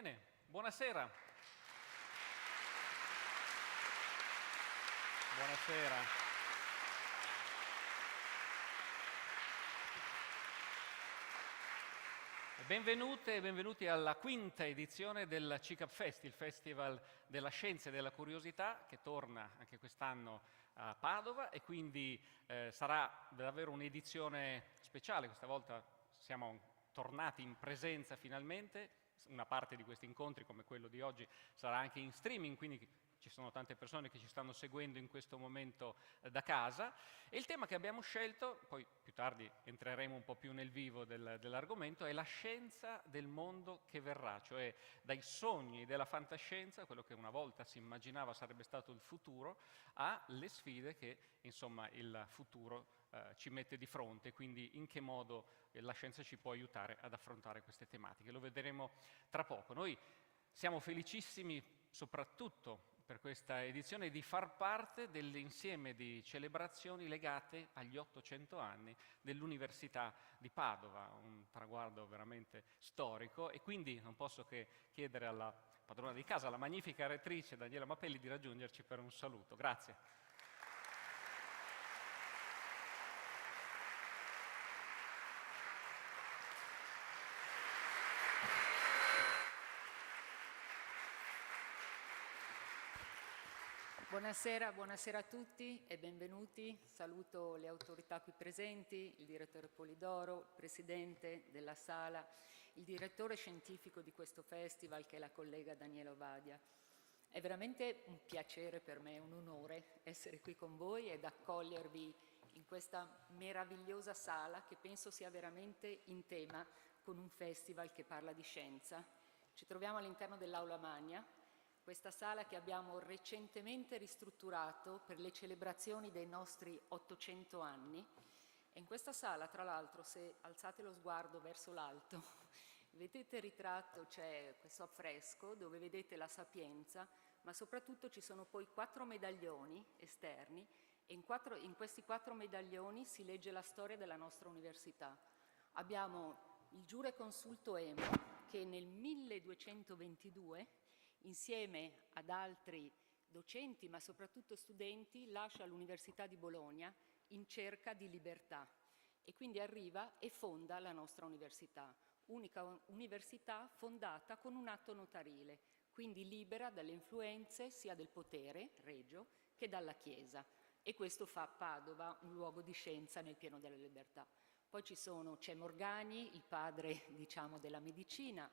Bene, buonasera. Buonasera. Benvenute e benvenuti alla quinta edizione del CICAP Fest, il Festival della Scienza e della Curiosità, che torna anche quest'anno a Padova e quindi sarà davvero un'edizione speciale. Questa volta siamo tornati in presenza finalmente. Una parte di questi incontri, come quello di oggi, sarà anche in streaming, quindi ci sono tante persone che ci stanno seguendo in questo momento da casa. E il tema che abbiamo scelto, poi più tardi entreremo un po' più nel vivo dell'argomento, è la scienza del mondo che verrà, cioè dai sogni della fantascienza, quello che una volta si immaginava sarebbe stato il futuro, alle sfide che insomma il futuro ci mette di fronte, quindi in che modo la scienza ci può aiutare ad affrontare queste tematiche. Lo vedremo tra poco. Noi siamo felicissimi soprattutto per questa edizione di far parte dell'insieme di celebrazioni legate agli 800 anni dell'Università di Padova, un traguardo veramente storico, e quindi non posso che chiedere alla padrona di casa, alla magnifica rettrice Daniela di raggiungerci per un saluto. Grazie. Buonasera a tutti e benvenuti. Saluto le autorità qui presenti, il direttore Polidoro, il presidente della sala, il direttore scientifico di questo festival che è la collega Daniela Ovadia. È veramente un piacere per me, un onore essere qui con voi ed accogliervi in questa meravigliosa sala che penso sia veramente in tema con un festival che parla di scienza. Ci troviamo all'interno dell'Aula Magna, questa sala che abbiamo recentemente ristrutturato per le celebrazioni dei nostri 800 anni. E in questa sala, tra l'altro, se alzate lo sguardo verso l'alto, vedete ritratto, c'è questo affresco dove vedete la sapienza, ma soprattutto ci sono poi 4 medaglioni esterni e in questi 4 medaglioni si legge la storia della nostra università. Abbiamo il giureconsulto Emo che nel 1222 insieme ad altri docenti, ma soprattutto studenti, lascia l'Università di Bologna in cerca di libertà e quindi arriva e fonda la nostra università, unica università fondata con un atto notarile, quindi libera dalle influenze sia del potere regio che dalla Chiesa. E questo fa Padova un luogo di scienza nel pieno della libertà. Poi c'è Morgagni, il padre, diciamo, della medicina,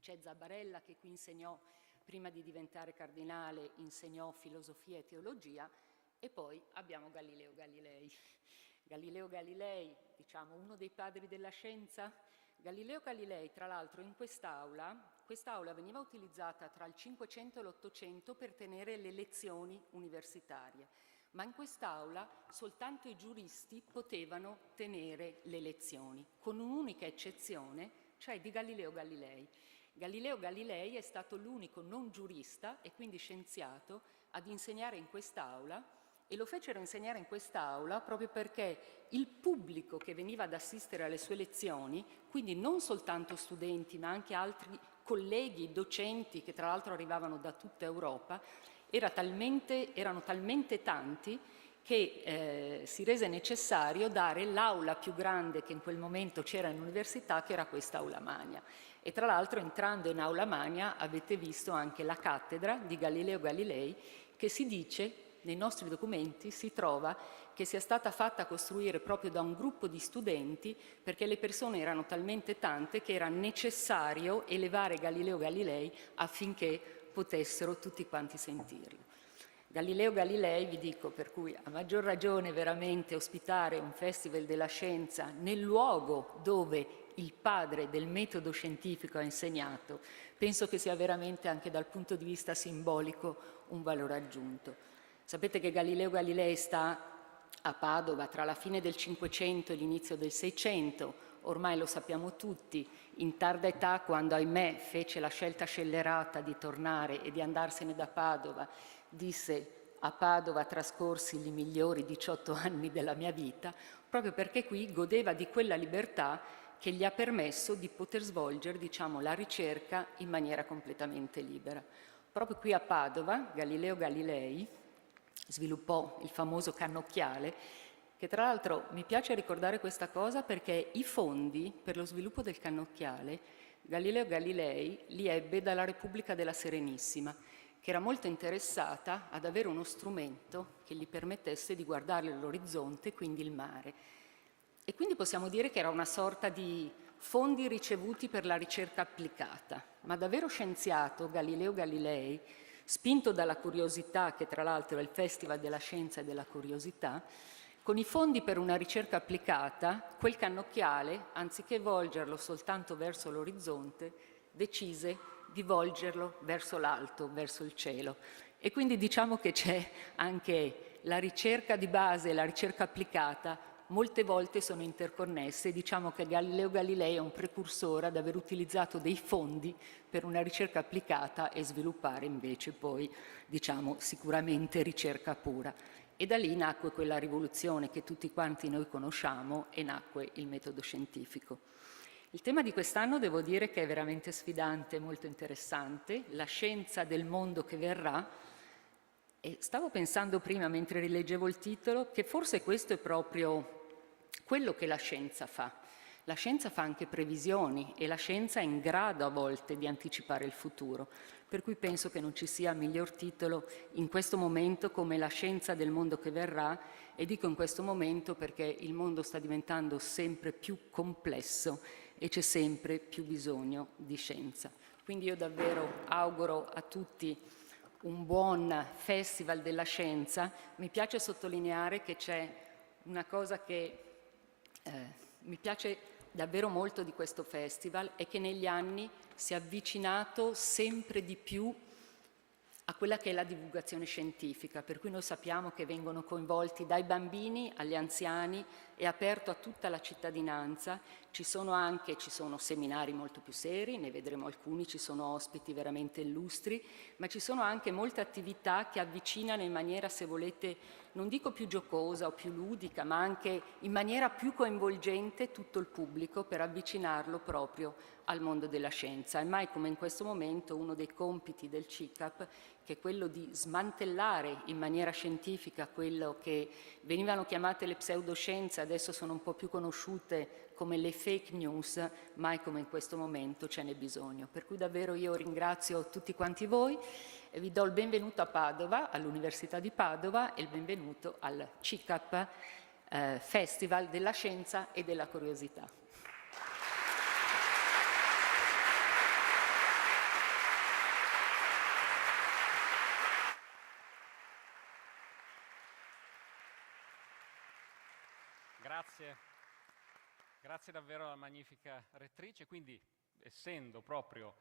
c'è Zabarella che qui insegnò, prima di diventare cardinale, insegnò filosofia e teologia, e poi abbiamo Galileo Galilei. Galileo Galilei, diciamo, uno dei padri della scienza. Galileo Galilei, tra l'altro, in quest'aula veniva utilizzata tra il 500 e l'800 per tenere le lezioni universitarie, ma in quest'aula soltanto i giuristi potevano tenere le lezioni, con un'unica eccezione, cioè di Galileo Galilei. Galileo Galilei è stato l'unico non giurista e quindi scienziato ad insegnare in quest'aula, e lo fecero insegnare in quest'aula proprio perché il pubblico che veniva ad assistere alle sue lezioni, quindi non soltanto studenti ma anche altri colleghi, docenti che tra l'altro arrivavano da tutta Europa, erano talmente tanti che si rese necessario dare l'aula più grande che in quel momento c'era in università, che era questa Aula Magna. E tra l'altro, entrando in Aula Magna, avete visto anche la cattedra di Galileo Galilei, che si dice, nei nostri documenti, si trova che sia stata fatta costruire proprio da un gruppo di studenti, perché le persone erano talmente tante che era necessario elevare Galileo Galilei affinché potessero tutti quanti sentirlo. Galileo Galilei, vi dico, per cui a maggior ragione veramente ospitare un festival della scienza nel luogo dove il padre del metodo scientifico ha insegnato, penso che sia veramente anche dal punto di vista simbolico un valore aggiunto. Sapete che Galileo Galilei sta a Padova tra la fine del 500 e l'inizio del 600, ormai lo sappiamo tutti, in tarda età, quando ahimè fece la scelta scellerata di tornare e di andarsene da Padova, disse: a Padova trascorsi i migliori 18 anni della mia vita, proprio perché qui godeva di quella libertà che gli ha permesso di poter svolgere, diciamo, la ricerca in maniera completamente libera. Proprio qui a Padova, Galileo Galilei sviluppò il famoso cannocchiale, che tra l'altro mi piace ricordare questa cosa perché i fondi per lo sviluppo del cannocchiale Galileo Galilei li ebbe dalla Repubblica della Serenissima, che era molto interessata ad avere uno strumento che gli permettesse di guardare l'orizzonte, quindi il mare. E quindi possiamo dire che era una sorta di fondi ricevuti per la ricerca applicata. Ma da vero scienziato, Galileo Galilei, spinto dalla curiosità, che tra l'altro è il Festival della Scienza e della Curiosità, con i fondi per una ricerca applicata, quel cannocchiale, anziché volgerlo soltanto verso l'orizzonte, decise di volgerlo verso l'alto, verso il cielo. E quindi diciamo che c'è anche la ricerca di base e la ricerca applicata, molte volte sono interconnesse. Diciamo che Galileo Galilei è un precursore ad aver utilizzato dei fondi per una ricerca applicata e sviluppare invece poi, diciamo, sicuramente ricerca pura. E da lì nacque quella rivoluzione che tutti quanti noi conosciamo e nacque il metodo scientifico. Il tema di quest'anno devo dire che è veramente sfidante e molto interessante, la scienza del mondo che verrà, e stavo pensando prima mentre rileggevo il titolo che forse questo è proprio quello che la scienza fa. La scienza fa anche previsioni e la scienza è in grado a volte di anticipare il futuro. Per cui penso che non ci sia miglior titolo in questo momento come la scienza del mondo che verrà, e dico in questo momento perché il mondo sta diventando sempre più complesso e c'è sempre più bisogno di scienza. Quindi io davvero auguro a tutti un buon Festival della Scienza. Mi piace sottolineare che c'è una cosa che mi piace davvero molto di questo festival è che negli anni si è avvicinato sempre di più a quella che è la divulgazione scientifica, per cui noi sappiamo che vengono coinvolti dai bambini agli anziani, è aperto a tutta la cittadinanza, ci sono seminari molto più seri, ne vedremo alcuni, ci sono ospiti veramente illustri, ma ci sono anche molte attività che avvicinano in maniera, se volete, non dico più giocosa o più ludica, ma anche in maniera più coinvolgente tutto il pubblico per avvicinarlo proprio al mondo della scienza. E mai come in questo momento uno dei compiti del CICAP, che è quello di smantellare in maniera scientifica quello che venivano chiamate le pseudoscienze, adesso sono un po' più conosciute come le fake news, mai come in questo momento ce n'è bisogno. Per cui davvero io ringrazio tutti quanti voi e vi do il benvenuto a Padova, all'Università di Padova, e il benvenuto al CICAP Festival della Scienza e della Curiosità. Grazie davvero alla magnifica rettrice. Quindi, essendo proprio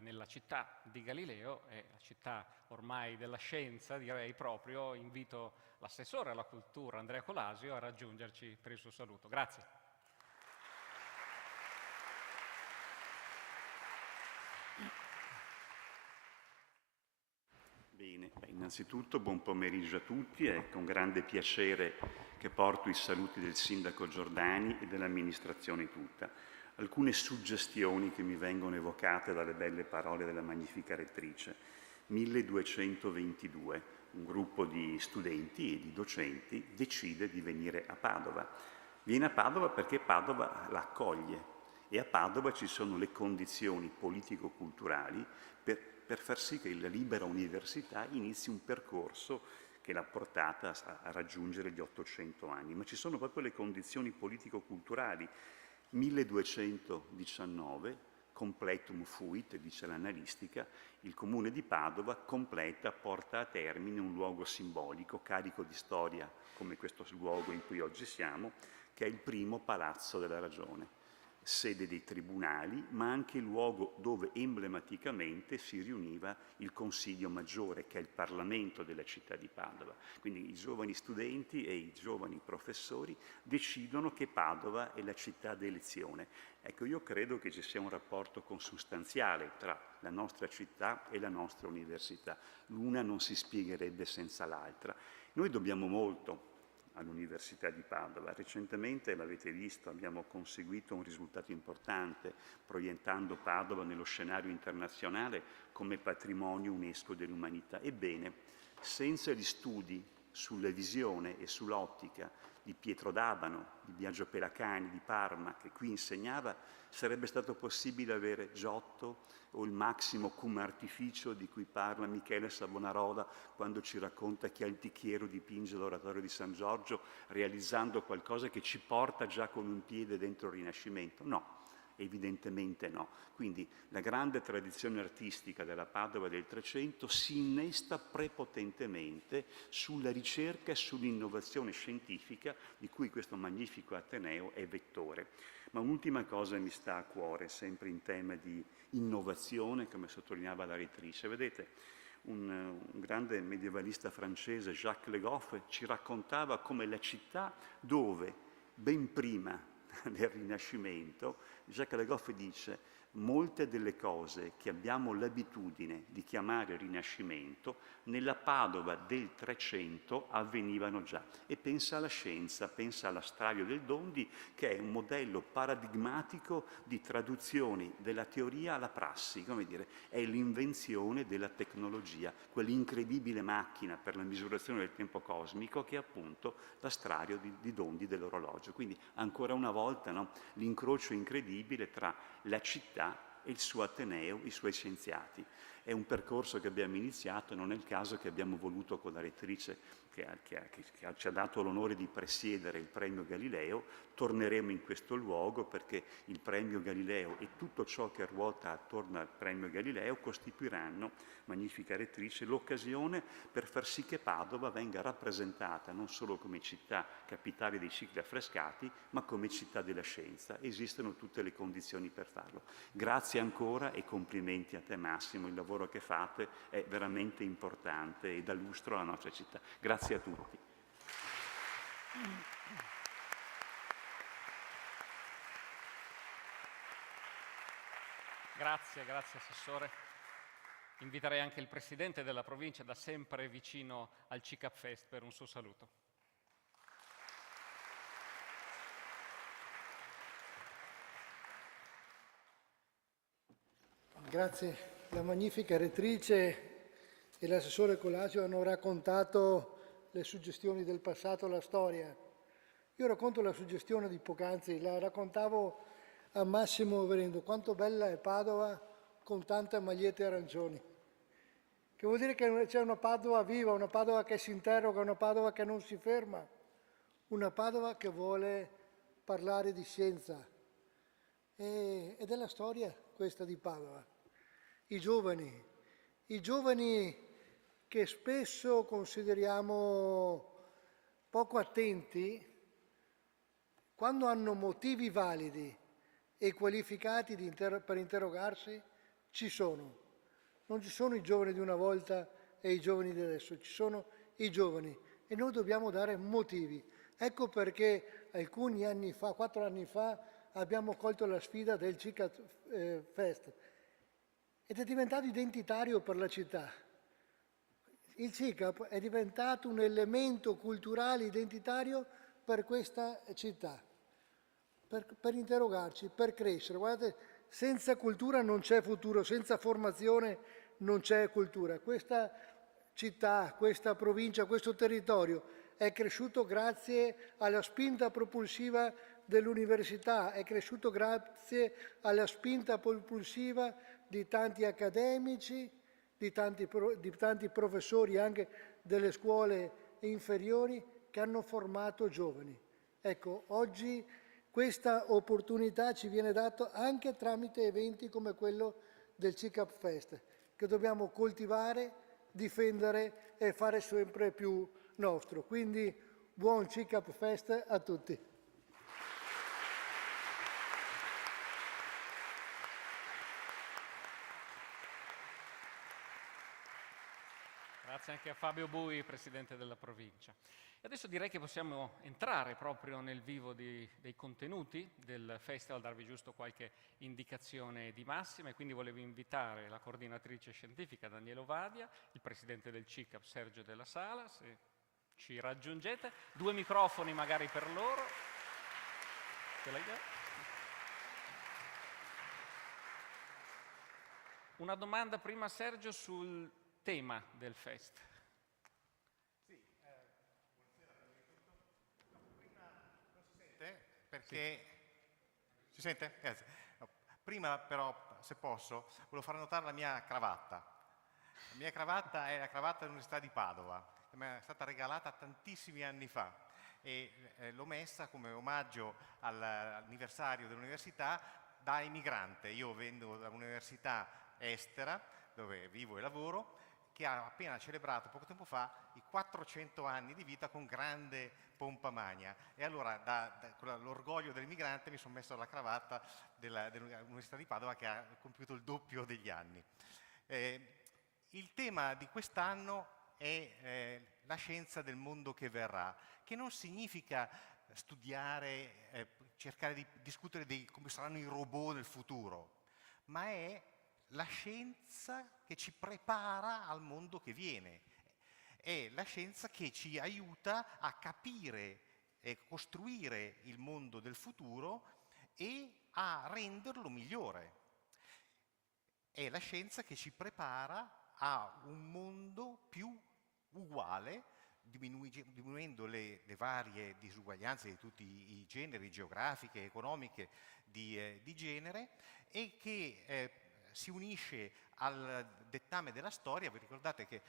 nella città di Galileo, la città ormai della scienza, direi proprio, invito l'assessore alla cultura Andrea Colasio a raggiungerci per il suo saluto. Grazie. Bene, innanzitutto buon pomeriggio a tutti, è con grande piacere che porto i saluti del sindaco Giordani e dell'amministrazione tutta. Alcune suggestioni che mi vengono evocate dalle belle parole della magnifica rettrice. 1222, un gruppo di studenti e di docenti decide di venire a Padova. Viene a Padova perché Padova la accoglie e a Padova ci sono le condizioni politico-culturali per far sì che la libera università inizi un percorso che l'ha portata a raggiungere gli 800 anni. Ma ci sono proprio le condizioni politico-culturali. 1219, completum fuit, dice l'analistica, il comune di Padova completa, porta a termine un luogo simbolico, carico di storia, come questo luogo in cui oggi siamo, che è il primo palazzo della Ragione, sede dei tribunali, ma anche luogo dove emblematicamente si riuniva il Consiglio Maggiore, che è il Parlamento della città di Padova. Quindi i giovani studenti e i giovani professori decidono che Padova è la città d'elezione. Ecco, io credo che ci sia un rapporto consustanziale tra la nostra città e la nostra università. L'una non si spiegherebbe senza l'altra. Noi dobbiamo molto all'Università di Padova. Recentemente, l'avete visto, abbiamo conseguito un risultato importante, proiettando Padova nello scenario internazionale come patrimonio UNESCO dell'umanità. Ebbene, senza gli studi sulla visione e sull'ottica di Pietro D'Abano, di Biagio Pelacani, di Parma, che qui insegnava, sarebbe stato possibile avere Giotto o il Massimo cum artificio di cui parla Michele Savonarola quando ci racconta che Altichiero dipinge l'oratorio di San Giorgio realizzando qualcosa che ci porta già con un piede dentro il Rinascimento? No, evidentemente no. Quindi la grande tradizione artistica della Padova del Trecento si innesta prepotentemente sulla ricerca e sull'innovazione scientifica di cui questo magnifico Ateneo è vettore. Ma un'ultima cosa mi sta a cuore, sempre in tema di innovazione, come sottolineava la rettrice. Vedete, un grande medievalista francese, Jacques Le Goff, ci raccontava come la città dove, ben prima del Rinascimento, Jacques Le Goff dice: molte delle cose che abbiamo l'abitudine di chiamare Rinascimento, nella Padova del Trecento avvenivano già. E pensa alla scienza, pensa all'Astrario del Dondi, che è un modello paradigmatico di traduzioni della teoria alla prassi, come dire, è l'invenzione della tecnologia, quell'incredibile macchina per la misurazione del tempo cosmico che è appunto l'Astrario di Dondi dell'orologio. Quindi ancora una volta, no, l'incrocio incredibile tra la città e il suo Ateneo, i suoi scienziati. È un percorso che abbiamo iniziato, non è il caso che abbiamo voluto con la rettrice che ci ha dato l'onore di presiedere il premio Galileo. Torneremo in questo luogo perché il premio Galileo e tutto ciò che ruota attorno al premio Galileo costituiranno, magnifica rettrice, l'occasione per far sì che Padova venga rappresentata non solo come città capitale dei cicli affrescati, ma come città della scienza. Esistono tutte le condizioni per farlo. Grazie ancora e complimenti a te Massimo, il lavoro che fate è veramente importante e dà lustro alla nostra città. Grazie a tutti. Grazie Assessore. Inviterei anche il Presidente della provincia, da sempre vicino al CICAP Fest, per un suo saluto. Grazie. La magnifica rettrice e l'assessore Colaccio hanno raccontato le suggestioni del passato, la storia. Io racconto la suggestione di poc'anzi, la raccontavo a Massimo venendo, quanto bella è Padova con tante magliette arancioni. Che vuol dire che c'è una Padova viva, una Padova che si interroga, una Padova che non si ferma, una Padova che vuole parlare di scienza. Ed è la storia questa di Padova. I giovani che spesso consideriamo poco attenti, quando hanno motivi validi e qualificati per interrogarsi, ci sono. Non ci sono i giovani di una volta e i giovani di adesso, ci sono i giovani e noi dobbiamo dare motivi. Ecco perché alcuni anni fa, 4 anni fa, abbiamo colto la sfida del CICAP Fest ed è diventato identitario per la città. Il CICAP è diventato un elemento culturale identitario per questa città, per interrogarci, per crescere. Guardate, senza cultura non c'è futuro, senza formazione non c'è cultura. Questa città, questa provincia, questo territorio è cresciuto grazie alla spinta propulsiva dell'università, è cresciuto grazie alla spinta propulsiva di tanti accademici, di tanti professori anche delle scuole inferiori che hanno formato giovani. Ecco, oggi questa opportunità ci viene data anche tramite eventi come quello del CICAP Fest, che dobbiamo coltivare, difendere e fare sempre più nostro. Quindi buon CICAP Fest a tutti. Grazie anche a Fabio Bui, Presidente della Provincia. E adesso direi che possiamo entrare proprio nel vivo dei contenuti del festival, darvi giusto qualche indicazione di massima, e quindi volevo invitare la coordinatrice scientifica Daniela Ovadia, il Presidente del CICAP Sergio Della Sala, se ci raggiungete. 2 microfoni magari per loro. Ce l'hai già? Una domanda prima, Sergio, sul tema del fest. Sì, buonasera, prima non si sente perché... Sì. Si sente? Grazie. No, prima però, se posso, volevo far notare la mia cravatta. La mia cravatta è la cravatta dell'Università di Padova, che mi è stata regalata tantissimi anni fa e l'ho messa come omaggio all'anniversario dell'università da emigrante. Io vengo da un'università estera, dove vivo e lavoro, che ha appena celebrato poco tempo fa i 400 anni di vita con grande pompa magna. E allora, con l'orgoglio dell'immigrante, mi sono messo la cravatta dell'Università di Padova, che ha compiuto il doppio degli anni. Il tema di quest'anno è la scienza del mondo che verrà, che non significa studiare, cercare di discutere di come saranno i robot del futuro, ma è la scienza che ci prepara al mondo che viene, è la scienza che ci aiuta a capire e costruire il mondo del futuro e a renderlo migliore. È la scienza che ci prepara a un mondo più uguale, diminuendo le varie disuguaglianze di tutti i generi, geografiche, economiche, di genere, e che si unisce al dettame della storia. Vi ricordate che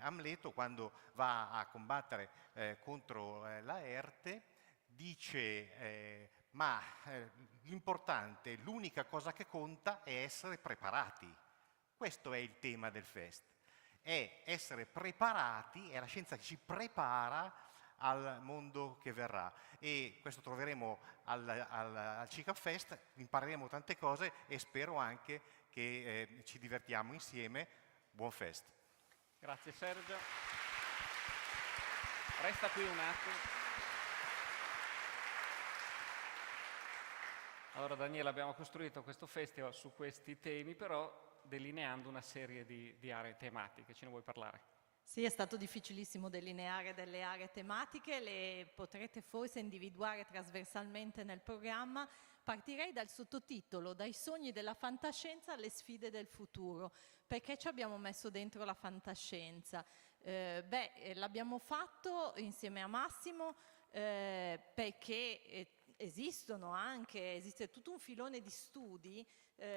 Amleto, quando va a combattere contro Laerte, dice ma l'importante, l'unica cosa che conta è essere preparati. Questo è il tema del fest, è essere preparati, è la scienza che ci prepara al mondo che verrà, e questo troveremo al CICAP Fest, impareremo tante cose e spero anche che ci divertiamo insieme. Buon fest. Grazie Sergio. Resta qui un attimo. Allora Daniela, abbiamo costruito questo festival su questi temi, però delineando una serie di aree tematiche. Ce ne vuoi parlare? Sì, è stato difficilissimo delineare delle aree tematiche, le potrete forse individuare trasversalmente nel programma. Partirei dal sottotitolo, dai sogni della fantascienza alle sfide del futuro. Perché ci abbiamo messo dentro la fantascienza? L'abbiamo fatto insieme a Massimo perché esiste tutto un filone di studi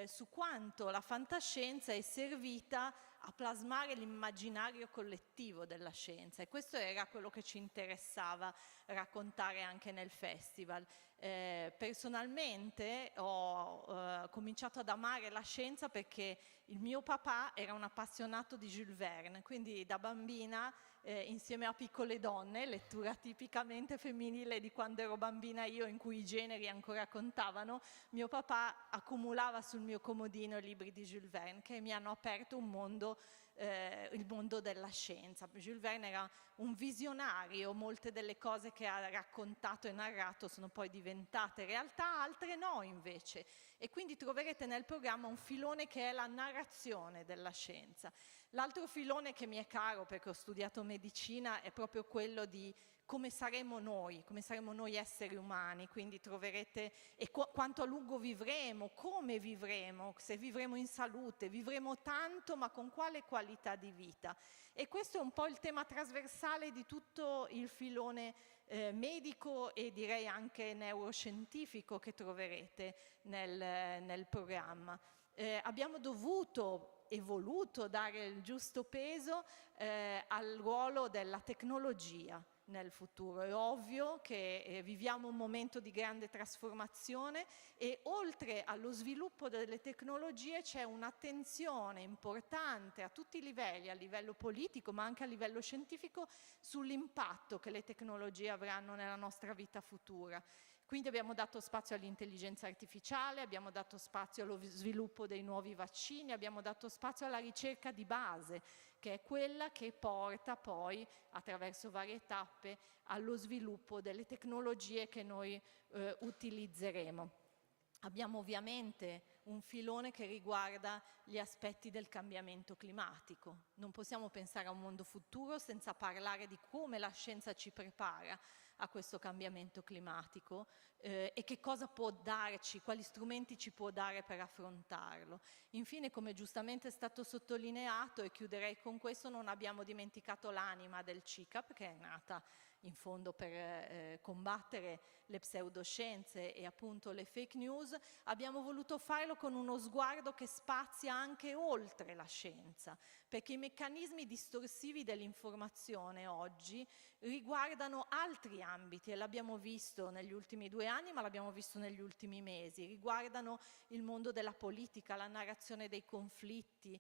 su quanto la fantascienza è servita a plasmare l'immaginario collettivo della scienza, e questo era quello che ci interessava raccontare anche nel festival. Personalmente ho cominciato ad amare la scienza perché il mio papà era un appassionato di Jules Verne, quindi da bambina insieme a Piccole donne, lettura tipicamente femminile di quando ero bambina io, in cui i generi ancora contavano, mio papà accumulava sul mio comodino i libri di Jules Verne che mi hanno aperto un mondo, il mondo della scienza. Jules Verne era un visionario, molte delle cose che ha raccontato e narrato sono poi diventate realtà, altre no invece, e quindi troverete nel programma un filone che è la narrazione della scienza. L'altro filone che mi è caro, perché ho studiato medicina, è proprio quello di come saremo noi esseri umani, quindi troverete quanto a lungo vivremo, come vivremo, se vivremo in salute, vivremo tanto, ma con quale qualità di vita. E questo è un po' il tema trasversale di tutto il filone medico e direi anche neuroscientifico che troverete nel programma. Abbiamo dovuto e voluto dare il giusto peso al ruolo della tecnologia nel futuro. È ovvio che viviamo un momento di grande trasformazione e oltre allo sviluppo delle tecnologie c'è un'attenzione importante a tutti i livelli, a livello politico ma anche a livello scientifico, sull'impatto che le tecnologie avranno nella nostra vita futura. Quindi abbiamo dato spazio all'intelligenza artificiale, abbiamo dato spazio allo sviluppo dei nuovi vaccini, abbiamo dato spazio alla ricerca di base, che è quella che porta poi, attraverso varie tappe, allo sviluppo delle tecnologie che noi utilizzeremo. Abbiamo ovviamente un filone che riguarda gli aspetti del cambiamento climatico. Non possiamo pensare a un mondo futuro senza parlare di come la scienza ci prepara a questo cambiamento climatico e che cosa può darci, quali strumenti ci può dare per affrontarlo. Infine, come giustamente è stato sottolineato, e chiuderei con questo, non abbiamo dimenticato l'anima del CICAP, che è nata in fondo per combattere le pseudoscienze e appunto le fake news. Abbiamo voluto farlo con uno sguardo che spazia anche oltre la scienza, perché i meccanismi distorsivi dell'informazione oggi riguardano altri ambiti, e l'abbiamo visto negli ultimi 2 anni, ma l'abbiamo visto negli ultimi mesi. Riguardano il mondo della politica, la narrazione dei conflitti.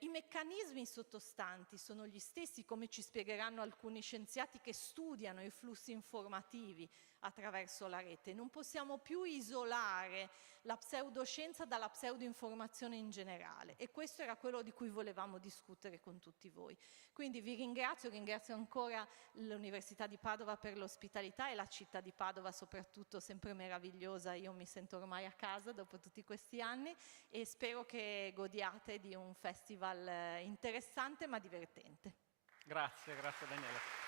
I meccanismi sottostanti sono gli stessi, come ci spiegheranno alcuni scienziati che studiano i flussi informativi attraverso la rete. Non possiamo più isolare la pseudoscienza dalla pseudoinformazione in generale, e questo era quello di cui volevamo discutere con tutti voi. Quindi vi ringrazio ancora l'Università di Padova per l'ospitalità, e la città di Padova soprattutto, sempre meravigliosa. Io mi sento ormai a casa dopo tutti questi anni, e spero che godiate di un festival interessante ma divertente. Grazie Daniela.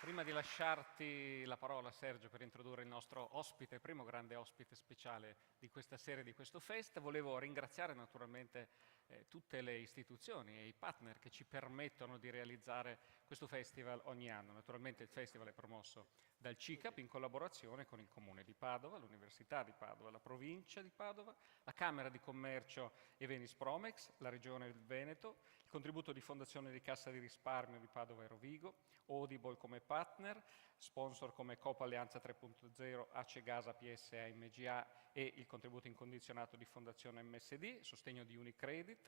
Prima di lasciarti la parola, Sergio, per introdurre il nostro ospite, il primo grande ospite speciale di questa serie, di questo fest, volevo ringraziare naturalmente tutte le istituzioni e i partner che ci permettono di realizzare questo festival ogni anno. Naturalmente il festival è promosso dal CICAP in collaborazione con il Comune di Padova, l'Università di Padova, la Provincia di Padova, la Camera di Commercio e Venice Promex, la Regione del Veneto, il contributo di Fondazione di Cassa di Risparmio di Padova e Rovigo, Audible come partner, sponsor come Coop Alleanza 3.0, Ace Gasa PSA MGA e il contributo incondizionato di Fondazione MSD, sostegno di Unicredit,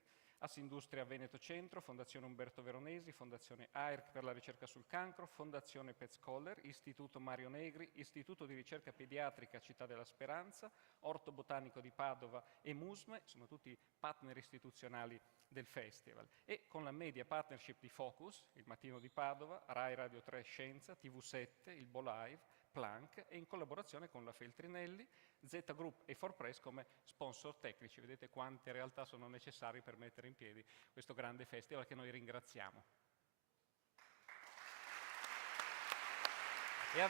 Assindustria Veneto Centro, Fondazione Umberto Veronesi, Fondazione AIRC per la ricerca sul cancro, Fondazione Pet Scholar, Istituto Mario Negri, Istituto di Ricerca Pediatrica Città della Speranza, Orto Botanico di Padova e MUSME, sono tutti partner istituzionali del festival. E con la media partnership di Focus, il Mattino di Padova, Rai Radio 3 Scienza, TV7, il Bolive, Planck, e in collaborazione con la Feltrinelli, Z Group e Forpress come sponsor tecnici. Vedete quante realtà sono necessarie per mettere in piedi questo grande festival, che noi ringraziamo. E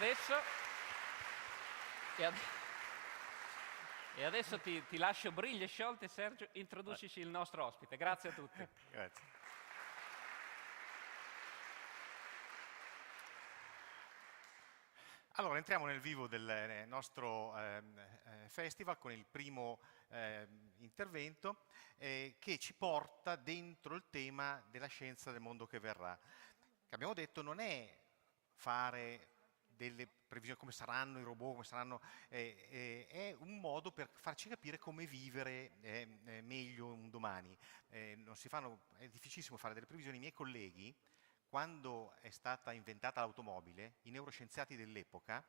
adesso ti lascio briglie sciolte, Sergio, introducici il nostro ospite. Grazie a tutti. Grazie. Allora, entriamo nel vivo del nostro festival con il primo intervento che ci porta dentro il tema della scienza del mondo che verrà. Che abbiamo detto non è fare delle previsioni come saranno i robot, come saranno, è un modo per farci capire come vivere meglio un domani. È difficilissimo fare delle previsioni. I miei colleghi, quando è stata inventata l'automobile, i neuroscienziati dell'epoca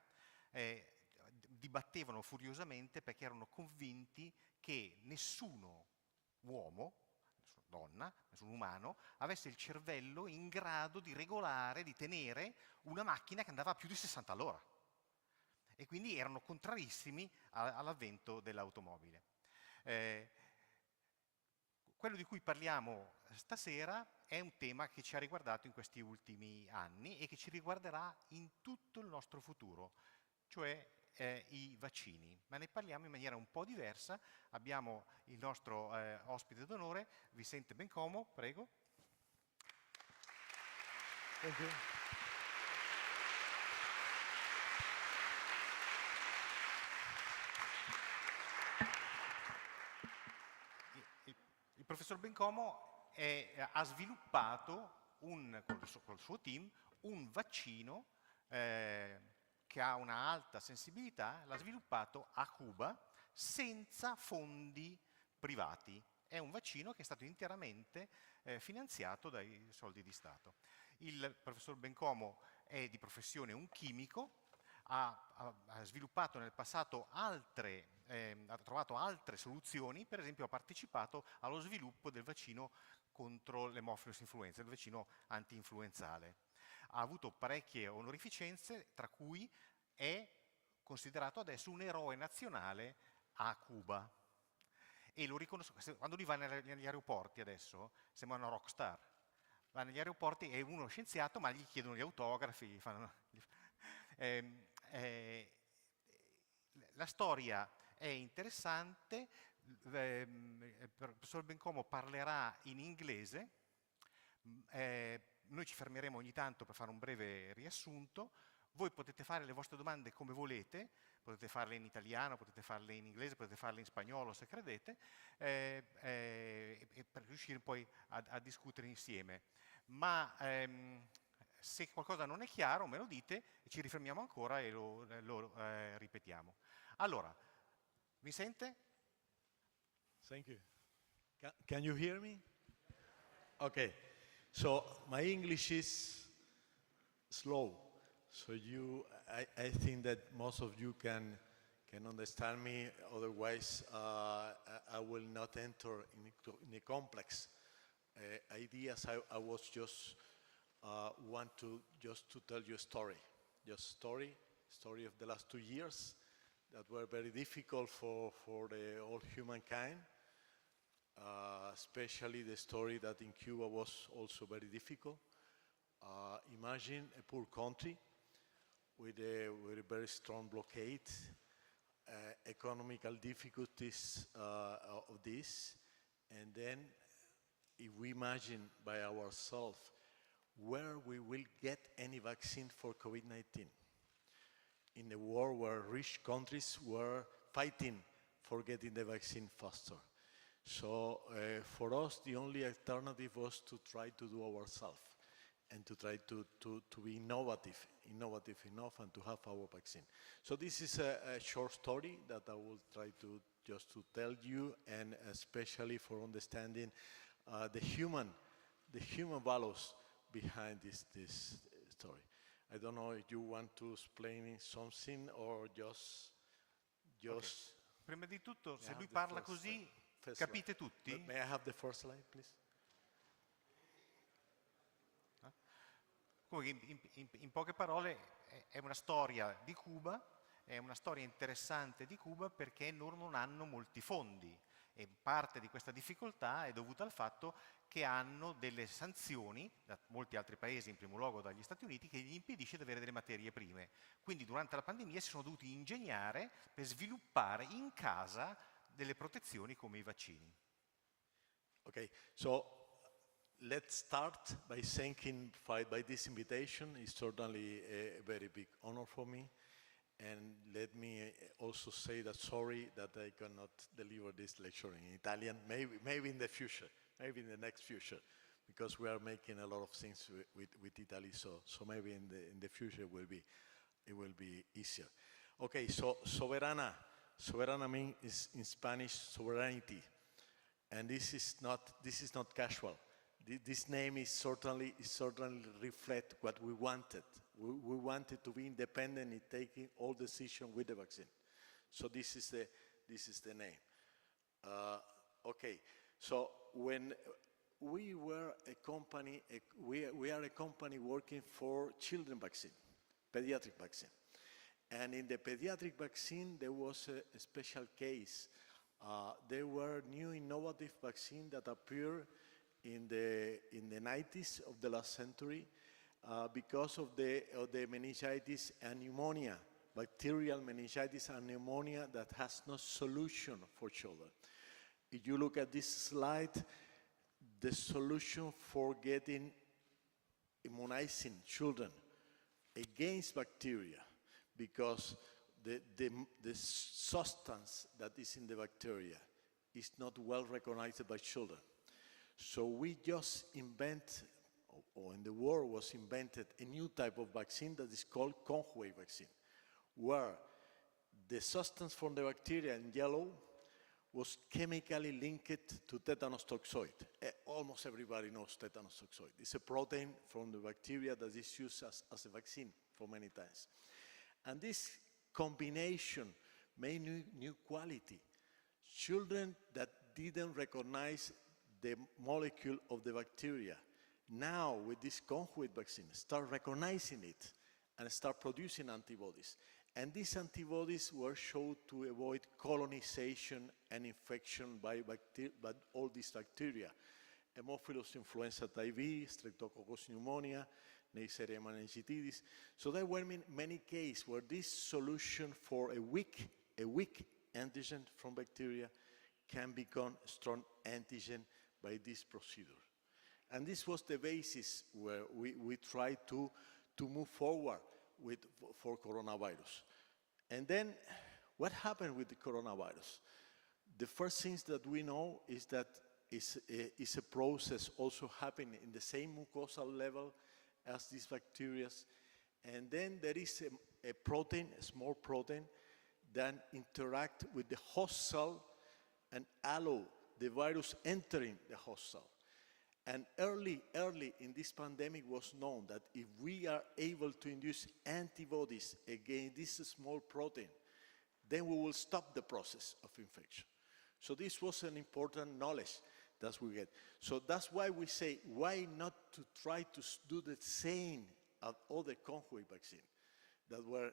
dibattevano furiosamente perché erano convinti che nessuno uomo, nessuna donna, nessun umano, avesse il cervello in grado di regolare, di tenere una macchina che andava a più di 60 all'ora. E quindi erano contrarissimi all'avvento dell'automobile. Quello di cui parliamo stasera è un tema che ci ha riguardato in questi ultimi anni e che ci riguarderà in tutto il nostro futuro, cioè i vaccini. Ma ne parliamo in maniera un po' diversa. Abbiamo il nostro ospite d'onore, Vicente Bencomo, prego. Thank you. Il professor Bencomo ha sviluppato col suo team un vaccino che ha una alta sensibilità, l'ha sviluppato a Cuba senza fondi privati. È un vaccino che è stato interamente finanziato dai soldi di Stato. Il professor Bencomo è di professione un chimico, ha sviluppato nel passato ha trovato altre soluzioni, per esempio ha partecipato allo sviluppo del vaccino contro l'Haemophilus influenza, il vaccino anti-influenzale. ha avuto parecchie onorificenze, tra cui è considerato adesso un eroe nazionale a Cuba. E lo riconosco, quando lui va negli aeroporti adesso, sembra una rockstar. Va negli aeroporti, è uno scienziato, ma gli chiedono gli autografi. La storia è interessante, il professor Bencomo parlerà in inglese, noi ci fermeremo ogni tanto per fare un breve riassunto, voi potete fare le vostre domande come volete, potete farle in italiano, potete farle in inglese, potete farle in spagnolo se credete, e per riuscire poi a discutere insieme. Ma se qualcosa non è chiaro me lo dite, ci rifermiamo ancora e lo ripetiamo. Allora, mi sente? Thank you. Can you hear me? Okay. So my English is slow. So I think that most of you can understand me. Otherwise, I will not enter in a complex ideas. I was just want to tell you a story. Just story of the last 2 years that were very difficult for the whole humankind. Especially the story that in Cuba was also very difficult. Imagine a poor country with a very strong blockade, economical difficulties of this, and then if we imagine by ourselves where we will get any vaccine for COVID-19 in a war where rich countries were fighting for getting the vaccine faster. So for us, the only alternative was to try to do ourselves and to try to be innovative enough and to have our vaccine. So this is a short story that I will try to just to tell you, and especially for understanding the human values behind this story. I don't know if you want to explain something or just. Okay. Prima di tutto, se lui parla così, capite tutti? May I have the first slide, please? In poche parole, è una storia di Cuba, è una storia interessante di Cuba perché loro non hanno molti fondi e parte di questa difficoltà è dovuta al fatto che hanno delle sanzioni da molti altri paesi, in primo luogo dagli Stati Uniti, che gli impedisce di avere delle materie prime. Quindi durante la pandemia si sono dovuti ingegnare per sviluppare in casa delle protezioni come i vaccini. Okay, so let's start by thanking by this invitation. It's certainly a very big honor for me. And let me also say that sorry that I cannot deliver this lecture in Italian, maybe in the future, maybe in the next future, because we are making a lot of things with Italy, so maybe in the future it will be easier. Okay, so soberana means in Spanish sovereignty, and this is not casual. This name is certainly reflect what we wanted. We wanted to be independent in taking all decisions with the vaccine. So this is the name. Okay, so when we were a company, we are a company working for children vaccine, pediatric vaccine. And in the pediatric vaccine, there was a special case. There were new innovative vaccines that appeared in the 90s of the last century because of the meningitis and pneumonia, bacterial meningitis and pneumonia that has no solution for children. If you look at this slide, the solution for getting immunizing children against bacteria, because the substance that is in the bacteria is not well recognized by children. So we just or in the world was invented a new type of vaccine that is called conjugate vaccine, where the substance from the bacteria in yellow was chemically linked to tetanus toxoid. Almost everybody knows tetanus toxoid. It's a protein from the bacteria that is used as a vaccine for many times. And this combination made new quality. Children that didn't recognize the molecule of the bacteria now with this conjugate vaccine, start recognizing it and start producing antibodies. And these antibodies were shown to avoid colonization and infection by all these bacteria. Haemophilus influenza type B, Streptococcus pneumonia, Neisseria meningitidis. So there were many cases where this solution for a weak antigen from bacteria can become a strong antigen by this procedure. And this was the basis where we tried to move forward for coronavirus. And then what happened with the coronavirus? The first things that we know is that it's a process also happening in the same mucosal level as these bacteria. And then there is a protein, a small protein, that interact with the host cell and allow the virus entering the host cell. And early in this pandemic was known that if we are able to induce antibodies against this small protein, then we will stop the process of infection. So this was an important knowledge that we get. So that's why we say, why not to try to do the same as other conjugate vaccines that were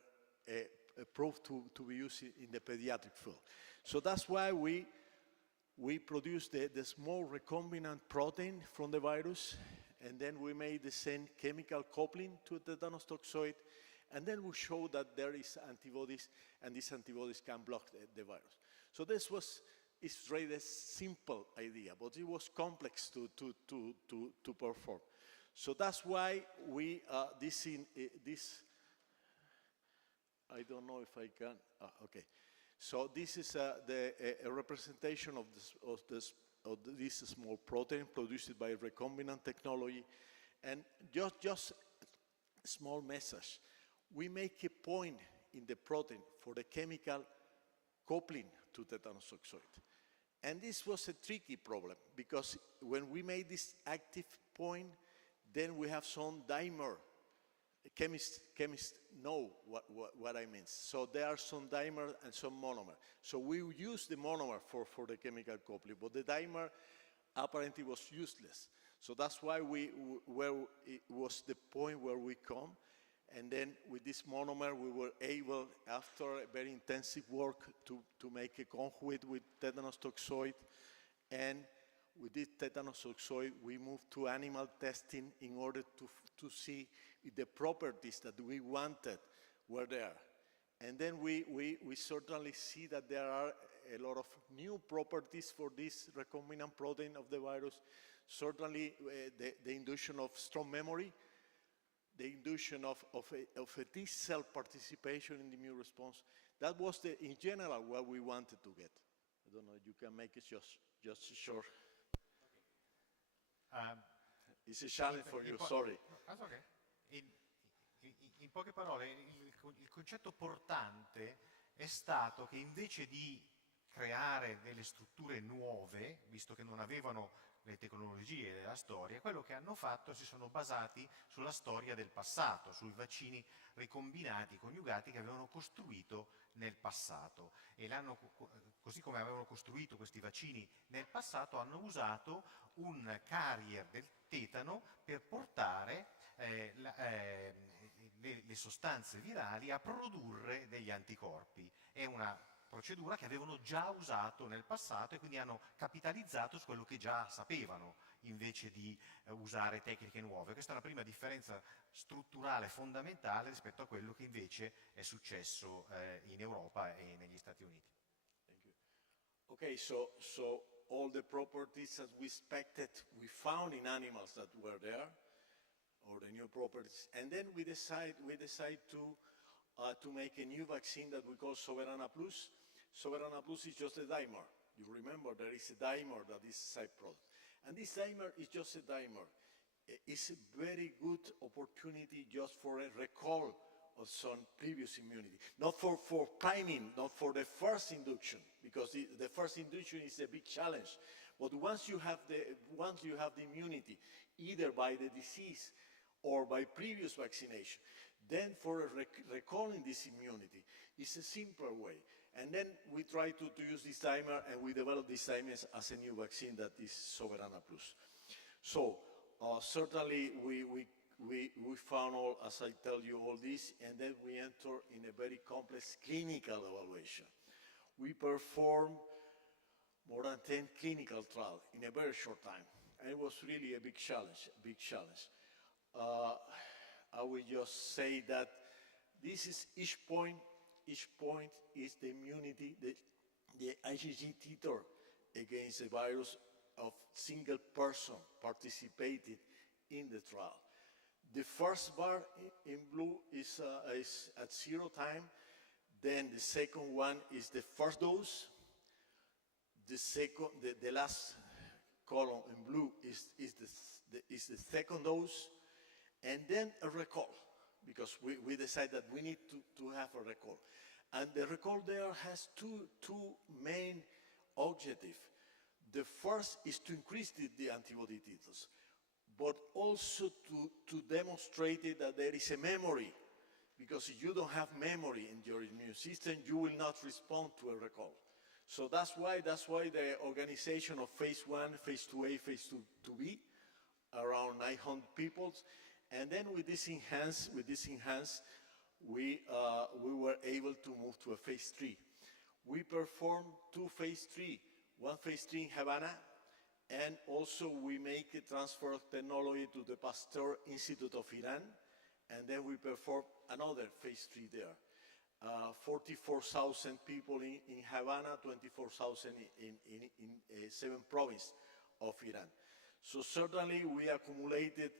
approved to be used in the pediatric field. So that's why we produced the small recombinant protein from the virus, and then we made the same chemical coupling to the tetanus toxoid, and then we showed that there is antibodies, and these antibodies can block the virus. So this was, it's really a simple idea, but it was complex to perform. So that's why we, I don't know if I can, okay. So this is a representation of this small protein produced by recombinant technology. And just a small message. We make a point in the protein for the chemical coupling to tetanus toxoid. And this was a tricky problem because when we made this active point, then we have some dimer. Chemists know what I mean. So there are some dimer and some monomer. So we use the monomer for the chemical coupling, but the dimer apparently was useless. So that's why it was the point where we come. And then with this monomer, we were able, after a very intensive work, to make a conjugate with tetanus toxoid. And with this tetanus toxoid, we moved to animal testing in order to see if the properties that we wanted were there. And then we certainly see that there are a lot of new properties for this recombinant protein of the virus. Certainly the induction of strong memory, the induction of a T-cell participation in the immune response. That was, in general, what we wanted to get. I don't know, you can make it just short. It's a challenge for you, sorry. That's okay. In poche parole, il concetto portante è stato che invece di creare delle strutture nuove, visto che non avevano le tecnologie della storia, quello che hanno fatto si sono basati sulla storia del passato, sui vaccini ricombinati, coniugati che avevano costruito nel passato. E così come avevano costruito questi vaccini nel passato, hanno usato un carrier del tetano per portare le sostanze virali a produrre degli anticorpi. È una procedura che avevano già usato nel passato e quindi hanno capitalizzato su quello che già sapevano invece di usare tecniche nuove. Questa è una prima differenza strutturale fondamentale rispetto a quello che invece è successo in Europa e negli Stati Uniti. Thank you. Okay, so all the properties that we expected, we found in animals that were there, or the new properties, and then we decide to make a new vaccine that we call Soberana Plus. Soberana Plus is just a dimer. You remember there is a dimer that is a side product. And this dimer is just a dimer. It's a very good opportunity just for a recall of some previous immunity. Not for priming, not for the first induction, because the first induction is a big challenge. But once you have the immunity, either by the disease or by previous vaccination, then for recalling this immunity is a simpler way. And then we try to use this dimer, and we develop this dimer as a new vaccine that is Soberana Plus. So certainly we found all, as I tell you, all this, and then we enter in a very complex clinical evaluation. We perform more than 10 clinical trials in a very short time. And it was really a big challenge, I will just say that this is each point is the immunity, the IgG titer against the virus of single person participated in the trial. The first bar in blue is at 0 time. Then the second one is the first dose. The last column in blue is the second dose. And then a recall, because we decided that we need to have a recall. And the recall there has two main objectives. The first is to increase the antibody titers, but also to demonstrate that there is a memory, because if you don't have memory in your immune system, you will not respond to a recall. So that's why the organization of phase 1, phase 2A, phase 2B, around 900 people, and then with this enhanced, we were able to move to a phase 3. We performed 2 phase 3, one phase 3 in Havana, and also we make a transfer of technology to the Pasteur Institute of Iran, and then we perform another phase 3 there. 44,000 people in Havana, 24,000 in 7 provinces of Iran. So certainly we accumulated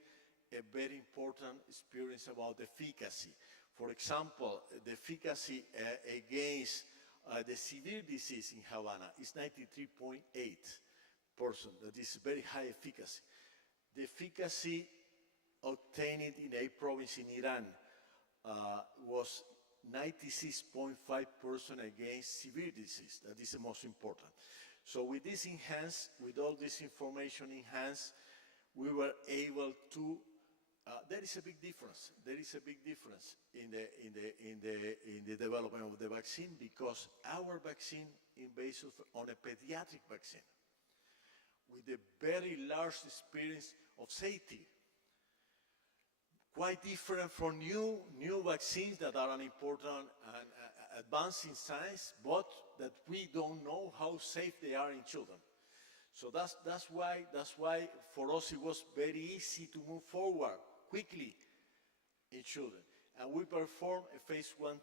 a very important experience about efficacy. For example, the efficacy against the severe disease in Havana is 93.8%. That is very high efficacy. The efficacy obtained in a province in Iran was 96.5% against severe disease. That is the most important. So with this enhanced, with all this information enhanced, we were able to. There is a big difference. There is a big difference in the development of the vaccine, because our vaccine is based on a pediatric vaccine with a very large experience of safety. Quite different from new vaccines that are an important and advance in science, but that we don't know how safe they are in children. So that's why for us it was very easy to move forward quickly in children. And we performed a phase 1-2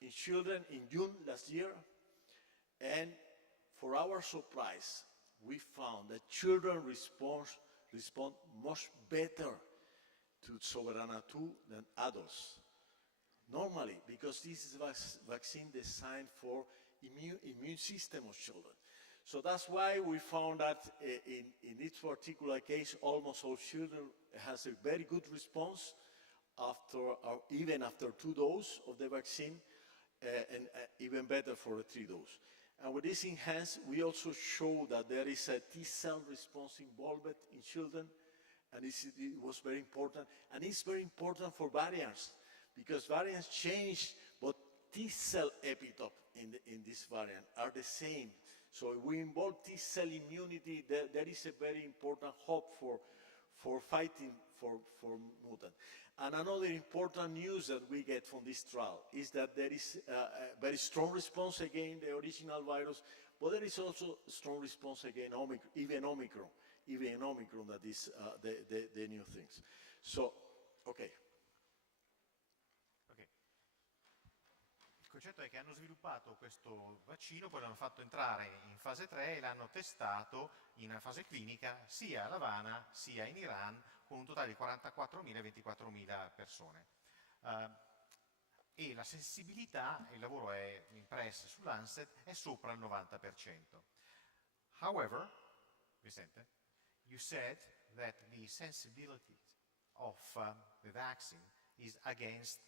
in children in June last year. And for our surprise, we found that children respond much better to Soberana 2 than adults. Normally, because this is a vaccine designed for immune system of children. So that's why we found that in this particular case, almost all children has a very good response even after 2 doses of the vaccine, and even better for a 3 dose. And with this enhanced, we also show that there is a T-cell response involved in children, and it was very important. And it's very important for variants, because variants change, but T-cell epitope in this variant are the same. So if we involve T-cell immunity, there is a very important hope for fighting for mutant. And another important news that we get from this trial is that there is a very strong response against the original virus, but there is also a strong response against Omicron, that is the new things. So, okay. Il concetto è che hanno sviluppato questo vaccino, poi l'hanno fatto entrare in fase 3 e l'hanno testato in fase clinica sia a Havana sia in Iran, con un totale di 44.000 e 24.000 persone. E la sensibilità, il lavoro è in press su Lancet, è sopra il 90%. However, Vicente, you said that the sensibility of the vaccine is against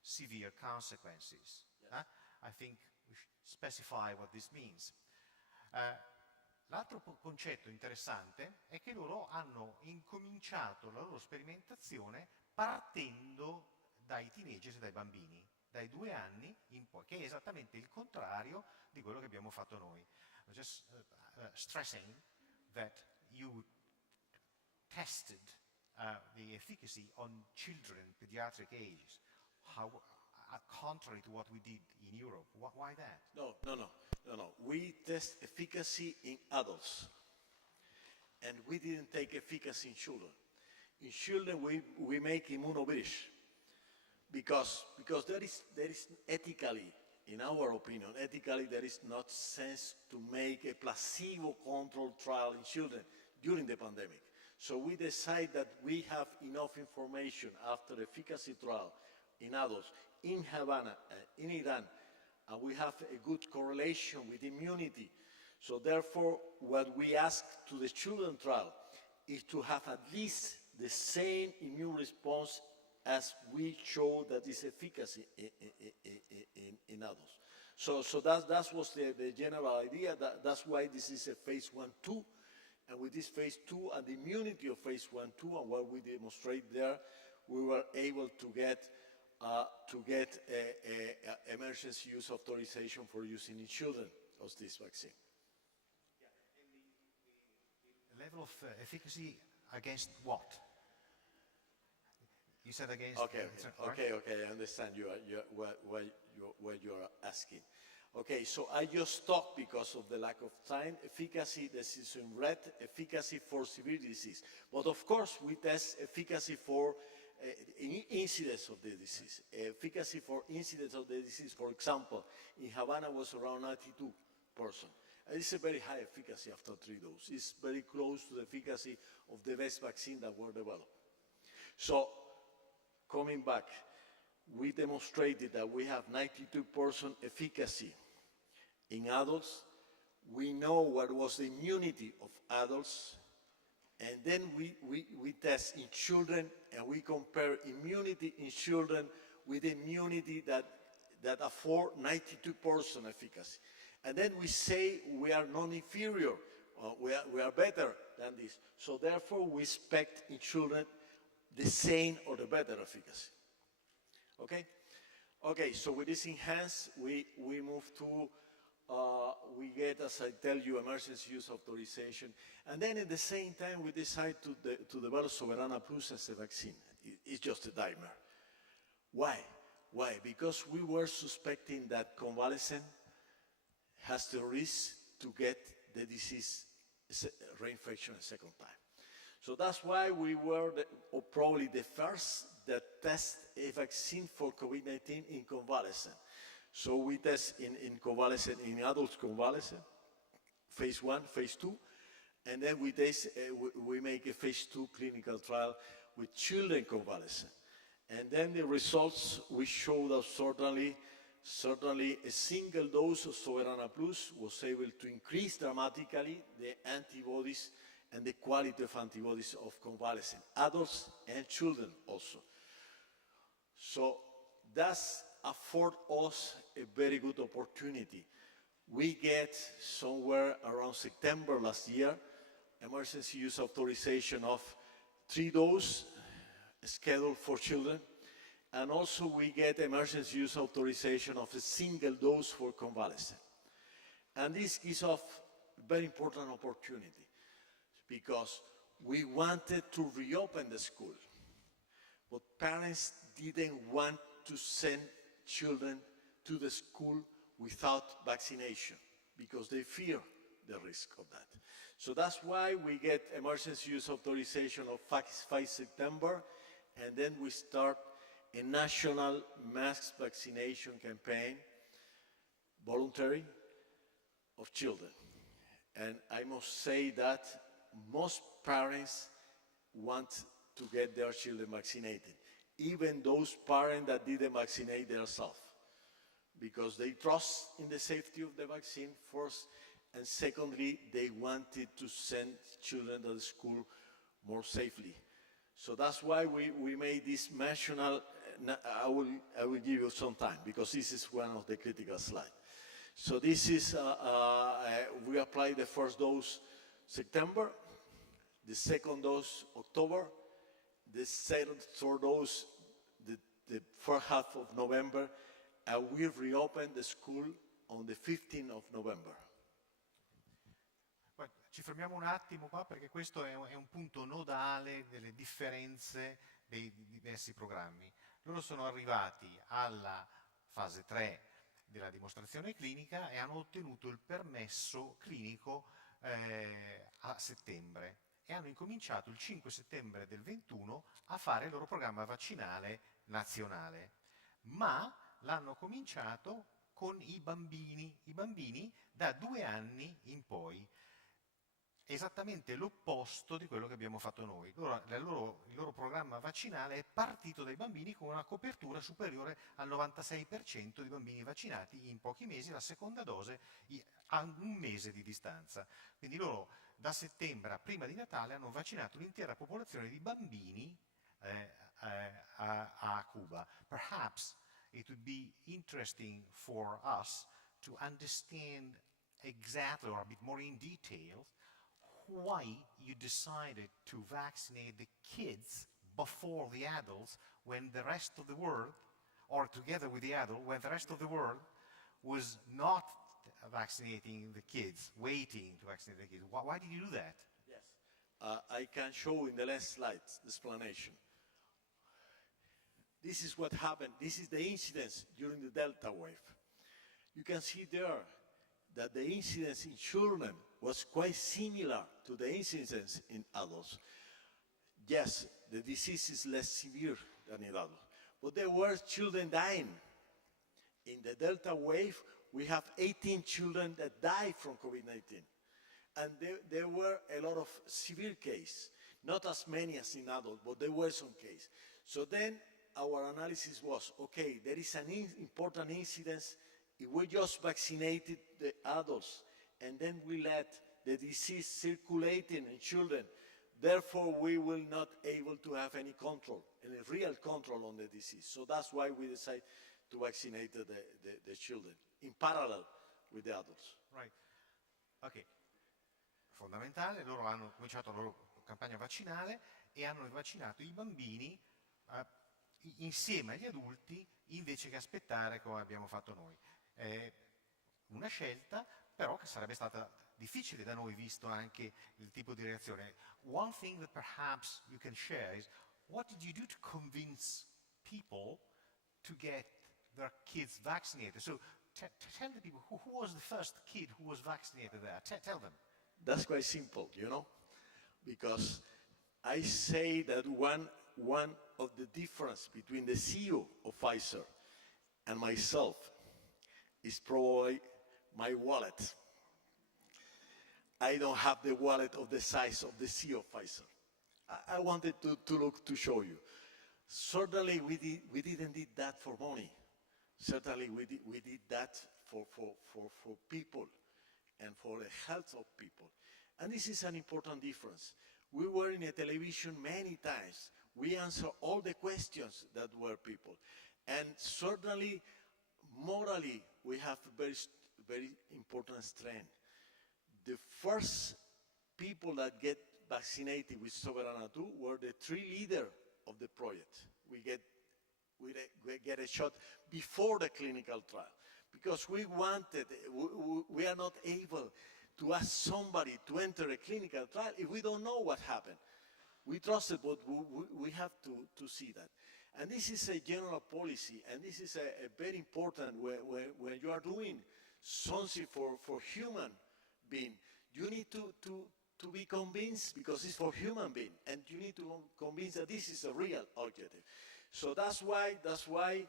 severe consequences. Yes. I think we should specify what this means. L'altro concetto interessante è che loro hanno incominciato la loro sperimentazione partendo dai teenagers e dai bambini, dai 2 anni in poi, che è esattamente il contrario di quello che abbiamo fatto noi. Just stressing that you tested the efficacy on children, pediatric ages, contrary to what we did in Europe. Why that? No. We test efficacy in adults, and we didn't take efficacy in children. In children, we make immunobridge because there is ethically, in our opinion, ethically there is not sense to make a placebo-controlled trial in children during the pandemic. So we decide that we have enough information after efficacy trial in adults in Havana, in Iran, and we have a good correlation with immunity. So therefore, what we ask to the children trial is to have at least the same immune response as we show that is efficacy in adults. So that was the general idea. That's why this is a phase 1-2. And with this phase 2 and the immunity of phase 1-2 and what we demonstrate there, we were able to get emergency use authorization for using in children of this vaccine. Yeah, and the level of efficacy against what? You said against... Okay, I understand what you are asking. Okay, so I just stopped because of the lack of time. Efficacy, this is in red, efficacy for severe disease. But of course, we test efficacy for incidence of the disease. Efficacy for incidence of the disease, for example, in Havana was around 92%. It's a very high efficacy after 3 doses. It's very close to the efficacy of the best vaccine that were developed. So, coming back, we demonstrated that we have 92% efficacy in adults. We know what was the immunity of adults, and then we test in children, and we compare immunity in children with immunity that afford 92% efficacy. And then we say we are non-inferior, we are better than this. So therefore, we expect in children the same or the better efficacy. Okay? Okay, so with this enhanced, we move to, we get, as I tell you, emergency use authorization. And then at the same time, we decide to develop Soberana Plus as a vaccine. It's just a dimer. Why? Why? Because we were suspecting that convalescent has the risk to get the disease reinfection a second time. So that's why we were probably the first that test a vaccine for COVID-19 in convalescent. So we test in convalescent, in adult convalescent, phase 1, phase 2, and then we make a phase 2 clinical trial with children convalescent. And then the results, we show that certainly a single dose of Soberana Plus was able to increase dramatically the antibodies and the quality of antibodies of convalescent, adults and children also. So that's afford us a very good opportunity. We get somewhere around September last year, emergency use authorization of 3 doses scheduled for children, and also we get emergency use authorization of a single dose for convalescent. And this gives us a very important opportunity, because we wanted to reopen the school, but parents didn't want to send children to the school without vaccination, because they fear the risk of that. So that's why we get emergency use authorization of 5 September, and then we start a national mass vaccination campaign, voluntary, of children. And I must say that most parents want to get their children vaccinated, even those parents that didn't vaccinate themselves, because they trust in the safety of the vaccine first, and secondly, they wanted to send children to the school more safely. So that's why we made this national. I will give you some time, because this is one of the critical slides. So this is, we applied the first dose September, the second dose October, the third dose the first half of November, and we reopened the school on the 15th of November. But ci fermiamo un attimo qua perché questo è un punto nodale delle differenze dei diversi programmi. Loro sono arrivati alla fase 3 della dimostrazione clinica e hanno ottenuto il permesso clinico a settembre e hanno incominciato il 5 settembre del 21 a fare il loro programma vaccinale nazionale, ma l'hanno cominciato con i bambini da 2 anni in poi, esattamente l'opposto di quello che abbiamo fatto noi. Il loro programma vaccinale è partito dai bambini con una copertura superiore al 96% di bambini vaccinati in pochi mesi, la seconda dose a un mese di distanza. Quindi loro da settembre a prima di Natale hanno vaccinato l'intera popolazione di bambini a Cuba. Perhaps it would be interesting for us to understand exactly or a bit more in detail why you decided to vaccinate the kids before the adults when the rest of the world, or together with the adult, when the rest of the world was not vaccinating the kids, waiting to vaccinate the kids. Why did you do that? Yes. I can show in the last slides the explanation. This is what happened. This is the incidence during the Delta wave. You can see there that the incidence in children was quite similar to the incidence in adults. Yes, the disease is less severe than in adults, but there were children dying. In the Delta wave, we have 18 children that died from COVID-19. And there were a lot of severe cases, not as many as in adults, but there were some cases. So then our analysis was, okay, there is an important incidence if we just vaccinated the adults and then we let the disease circulating in children, therefore we will not able to have any control, any real control on the disease. So that's why we decided to vaccinate the children in parallel with the adults. Right. Ok. Fondamentale, loro hanno cominciato la loro campagna vaccinale e hanno vaccinato i bambini insieme agli adulti invece che aspettare come abbiamo fatto noi. Una scelta però che sarebbe stata difficile da noi visto anche il tipo di reazione. One thing that perhaps you can share is what did you do to convince people to get their kids vaccinated? So tell the people who was the first kid who was vaccinated there. Tell them. That's quite simple, you know, because I say that one of the difference between the CEO of Pfizer and myself is probably my wallet. I don't have the wallet of the size of the CEO of Pfizer. I wanted to show you. Certainly we didn't do that for money. Certainly we did that for people and for the health of people. And this is an important difference. We were in a television many times. We answer all the questions that were people. And certainly, morally, we have a very important strength. The first people that get vaccinated with Soberana 2 were the 3 leaders of the project. We get a shot before the clinical trial because we are not able to ask somebody to enter a clinical trial if we don't know what happened. We trust it, but we have to see that. And this is a general policy, and this is a very important when you are doing something for human being. You need to be convinced because it's for human being, and you need to convince that this is a real objective. So that's why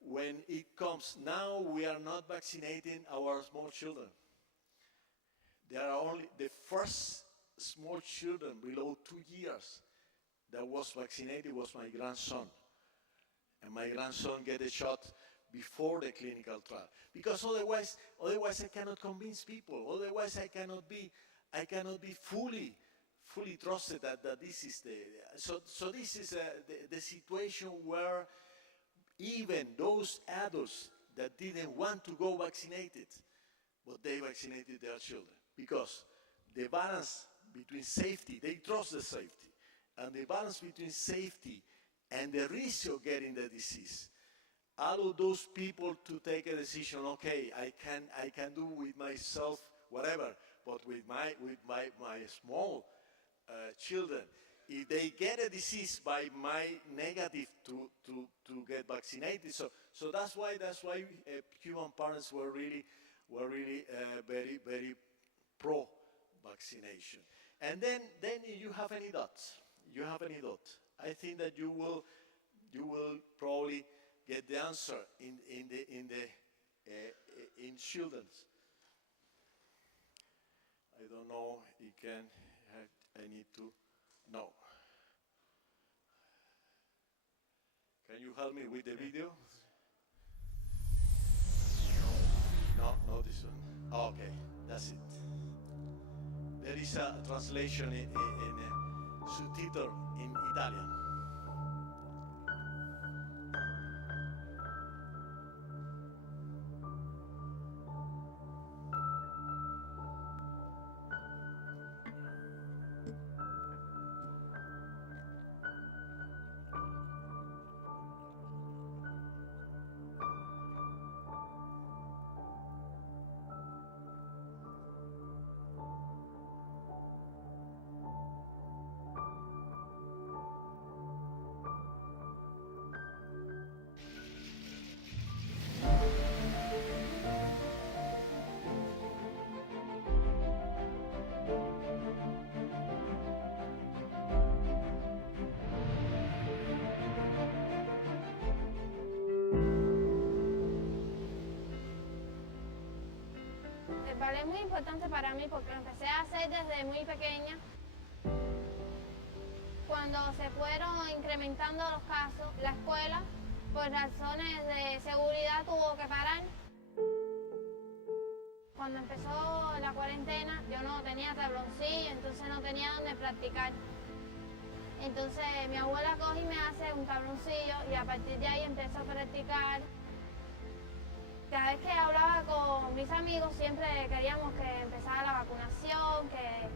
when it comes now, we are not vaccinating our small children. There are only the first small children below 2 years that was vaccinated was my grandson. And my grandson get a shot before the clinical trial. Because otherwise I cannot convince people. Otherwise I cannot be fully trusted that this is so this is the situation where even those adults that didn't want to go vaccinated, but they vaccinated their children. Because the balance between safety, they trust the safety, and the balance between safety and the risk of getting the disease allow those people to take a decision, okay, I can do with myself whatever. But with my small children, if they get a disease by my negative to get vaccinated, so that's why Cuban parents were really very, very pro vaccination. And then you have any doubts. I think that you will probably get the answer in children's. I don't know. I need to. No. Can you help me with the video? No, this one. Okay, that's it. There is a translation in subtitle in Italian. El ballet es muy importante para mí porque lo empecé a hacer desde muy pequeña. Cuando se fueron incrementando los casos, la escuela, por razones de seguridad, tuvo que parar. Cuando empezó la cuarentena, yo no tenía tabloncillo, entonces no tenía donde practicar. Entonces mi abuela coge y me hace un tabloncillo y a partir de ahí empiezo a practicar. Cada vez que hablaba con mis amigos siempre queríamos que empezara la vacunación, que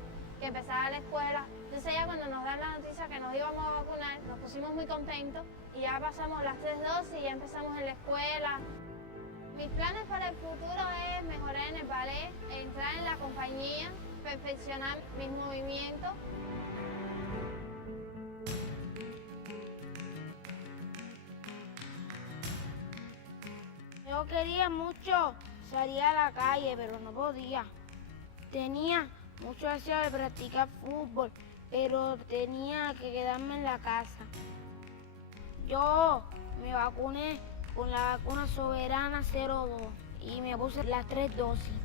empezara la escuela. Entonces ya cuando nos dan la noticia que nos íbamos a vacunar, nos pusimos muy contentos y ya pasamos las 3 dosis y ya empezamos en la escuela. Mis planes para el futuro es mejorar en el ballet, entrar en la compañía, perfeccionar mis movimientos. Yo quería mucho salir a la calle, pero no podía. Tenía mucho deseo de practicar fútbol, pero tenía que quedarme en la casa. Yo me vacuné con la vacuna Soberana 02 y me puse las 3 dosis.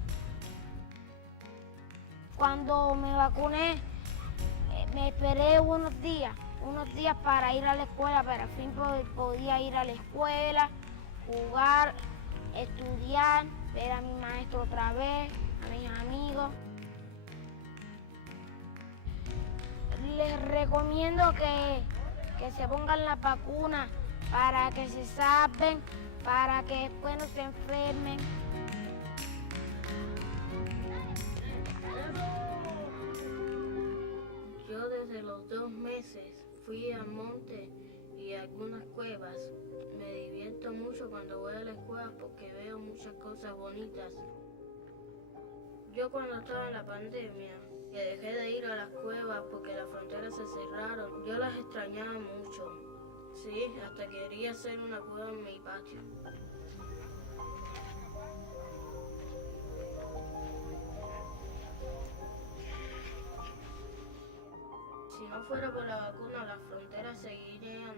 Cuando me vacuné, me esperé unos días para ir a la escuela, pero al fin podía ir a la escuela, jugar, estudiar, ver a mi maestro otra vez, a mis amigos. Les recomiendo que se pongan la vacuna para que se salven, para que después no se enfermen. Yo desde los 2 meses fui al monte y a algunas cuevas. Me divierto mucho cuando voy a la escuela porque veo muchas cosas bonitas. Yo cuando estaba en la pandemia, que dejé de ir a las cuevas porque las fronteras se cerraron, yo las extrañaba mucho. Sí, hasta quería hacer una cueva en mi patio. Si no fuera por la vacuna, las fronteras seguirían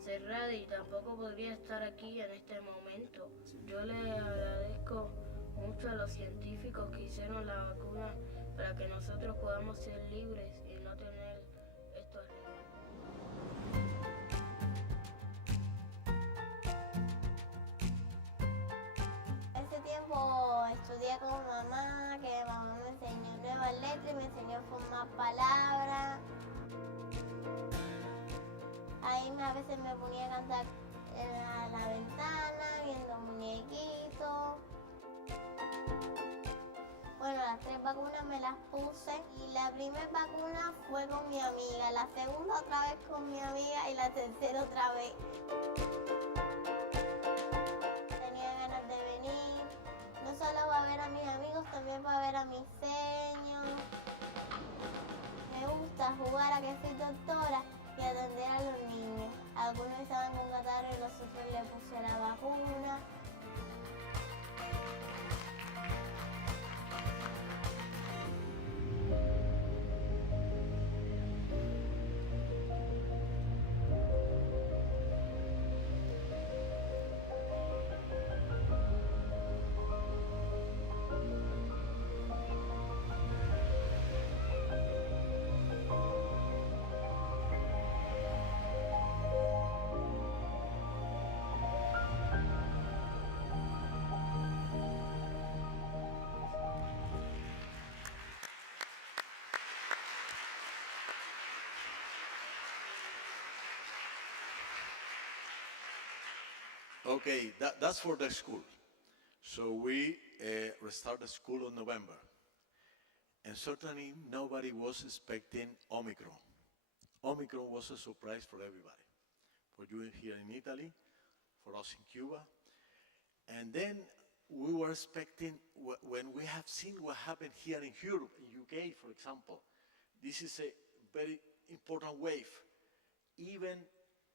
cerradas y tampoco podría estar aquí en este momento. Yo le agradezco mucho a los científicos que hicieron la vacuna para que nosotros podamos ser libres y no tener estos riesgos. Ese tiempo estudié con mamá, que mamá me enseñó nuevas letras y me enseñó a formar palabras. Ahí a veces me ponía a cantar a la ventana, viendo muñequitos. Bueno, las 3 vacunas me las puse y la primera vacuna fue con mi amiga, la segunda otra vez con mi amiga y la tercera otra vez. Tenía ganas de venir, no solo para ver a mis amigos, también para ver a mis sueños. Me gusta jugar a que soy doctora y atender a los niños. Algunos estaban con catarro y los otros le puse la vacuna. Okay, that's for the school. So we restart the school in November. And certainly nobody was expecting Omicron. Omicron was a surprise for everybody. For you here in Italy, for us in Cuba. And then we were expecting, when we have seen what happened here in Europe, in UK, for example, this is a very important wave, even